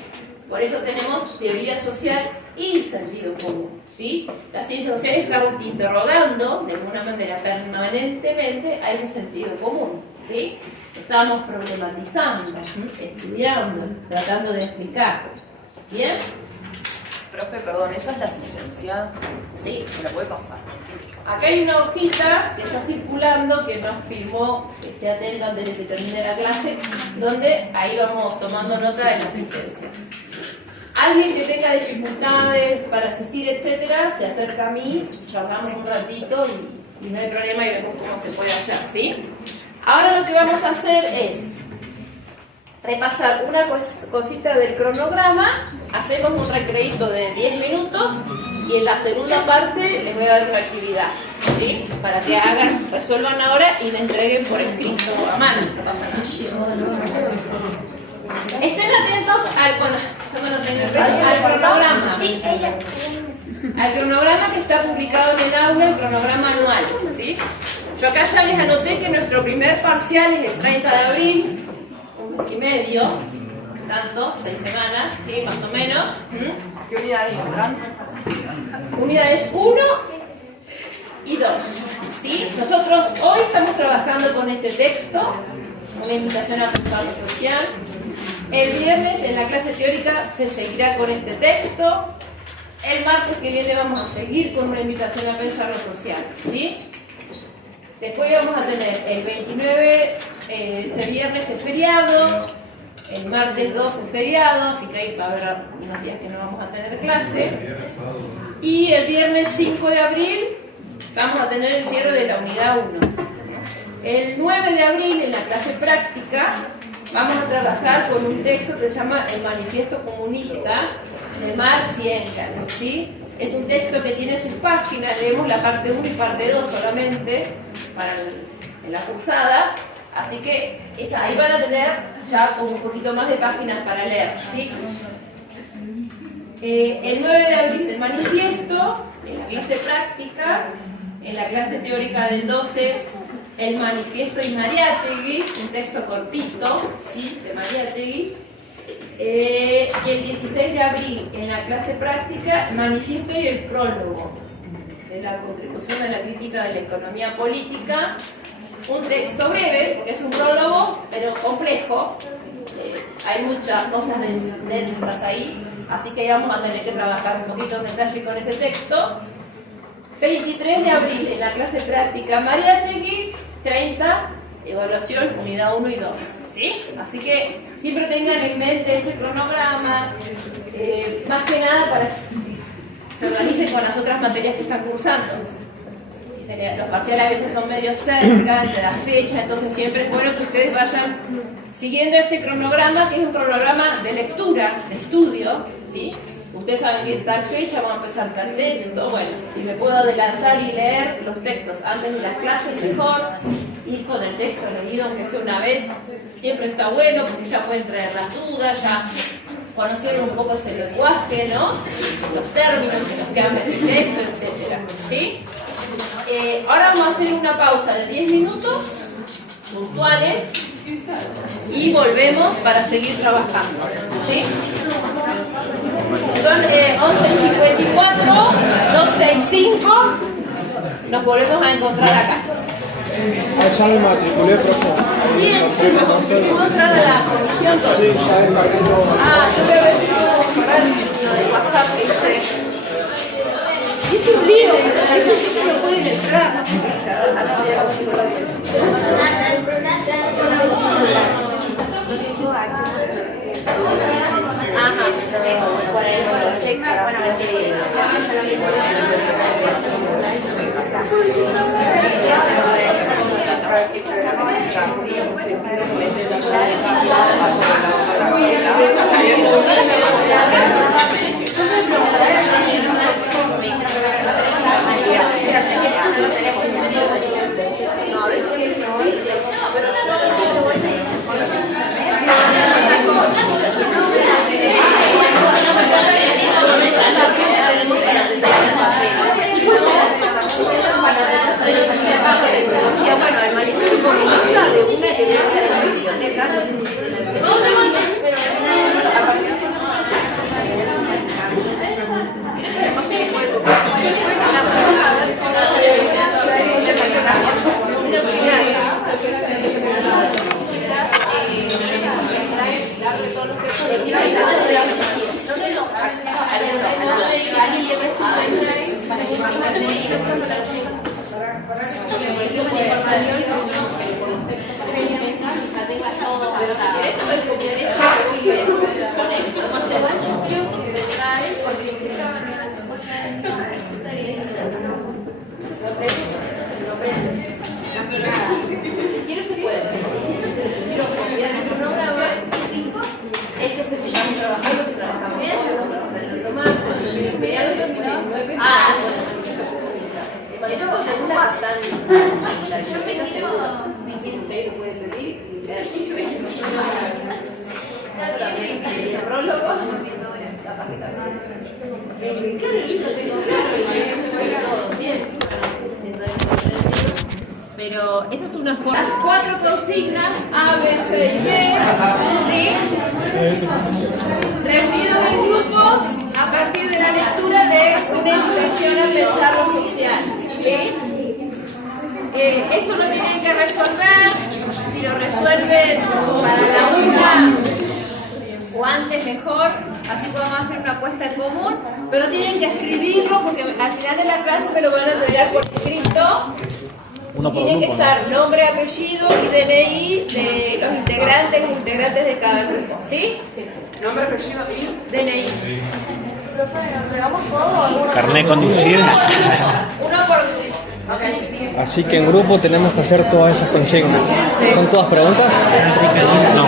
Por eso tenemos teoría social y sentido común, ¿sí? Las ciencias sociales estamos interrogando de alguna manera permanentemente a ese sentido común, ¿sí? Estamos problematizando, estudiando, tratando de explicar. ¿Bien? Profe, perdón, ¿esa es la sentencia? Sí, ¿me la puede pasar? Acá hay una hojita que está circulando, que nos firmó, esté atenta antes de que termine la clase, donde ahí vamos tomando nota de la asistencia. Alguien que tenga dificultades para asistir, etcétera, se acerca a mí, charlamos un ratito y no hay problema y vemos cómo se puede hacer, ¿sí? Ahora lo que vamos a hacer es repasar una cosita del cronograma, hacemos un recreíto de 10 minutos y en la segunda parte les voy a dar una actividad, ¿sí? Para que hagan, resuelvan ahora y me entreguen por escrito a mano. Estén atentos al cronograma. Al cronograma que está publicado en el aula, el cronograma anual, ¿sí? Yo acá ya les anoté que nuestro primer parcial es el 30 de abril, un mes y medio, tanto, 6 semanas, ¿sí? Más o menos. ¿Qué unidades entran? Unidades 1 y 2, ¿sí? Nosotros hoy estamos trabajando con este texto, una invitación a pensar lo social. El viernes en la clase teórica se seguirá con este texto. El martes que viene vamos a seguir con una invitación a pensar lo social, ¿sí? Después vamos a tener el 29, ese viernes es feriado, el martes 2 es feriado, así que ahí va a haber unos días que no vamos a tener clase. Y el viernes 5 de abril vamos a tener el cierre de la unidad 1. El 9 de abril en la clase práctica vamos a trabajar con un texto que se llama El Manifiesto Comunista de Marx y Engels, ¿sí? Es un texto que tiene sus páginas, leemos la parte 1 y parte 2 solamente en la cursada, así que ahí van a tener ya como un poquito más de páginas para leer, ¿sí? El 9 de abril el manifiesto, en la clase práctica, en la clase teórica del 12, el manifiesto y Mariátegui, un texto cortito, ¿sí? De Mariátegui. Y el 16 de abril, en la clase práctica, el manifiesto y el prólogo de la contribución a la crítica de la economía política. Un texto breve, porque es un prólogo, pero complejo. Hay muchas cosas densas ahí, así que vamos a tener que trabajar un poquito en detalle con ese texto. 23 de abril, en la clase práctica Mariátegui, 30, evaluación, unidad 1 y 2, ¿sí? Así que siempre tengan en mente ese cronograma, más que nada para que se organicen con las otras materias que están cursando. Los parciales a veces son medio cerca de la fecha, entonces siempre es bueno que ustedes vayan siguiendo este cronograma, que es un cronograma de lectura, de estudio, ¿sí? Ustedes saben que tal fecha vamos a empezar tal texto. Bueno, si me puedo adelantar y leer los textos antes de las clases, mejor. Ir con el texto leído, aunque sea una vez, siempre está bueno, porque ya pueden traer las dudas, ya conocieron un poco ese lenguaje, ¿no? Los términos en los que habla ese texto, etc. ¿Sí? Ahora vamos a hacer una pausa de 10 minutos puntuales y volvemos para seguir trabajando, ¿sí? Son 11:54, 2:65, nos volvemos a encontrar acá. Ya me matriculé, profesor. Bien, ¿puedo entrar a la comisión? Sí, ya descargué todo. Yo voy a ver si puedo mejorar lo de WhatsApp que hice. Hice un lío, eso que ellos no pueden entrar, no sé qué. Ajá, por ahí, bueno, el manifiesto comunista de una que viene a la biblioteca. lo vamos viendo en la página. Claro, el libro tengo claro, todo bien. Pero esa es una forma. Las 4 consignas A, B, C y D, ¿sí? Transmitido en grupos a partir de la lectura de una instrucción a pensar lo social, ¿sí? Eso lo tienen que resolver. Si lo resuelven para la una o antes mejor, así podemos hacer una apuesta en común, pero tienen que escribirlo porque al final de la clase me lo van a entregar por escrito. Tiene que estar nombre, apellido y DNI de los integrantes, las integrantes de cada grupo, ¿sí? Nombre, apellido y DNI. Carnet de conducir. Uno por grupo. Así que en grupo tenemos que hacer todas esas consignas. ¿Son todas preguntas? No.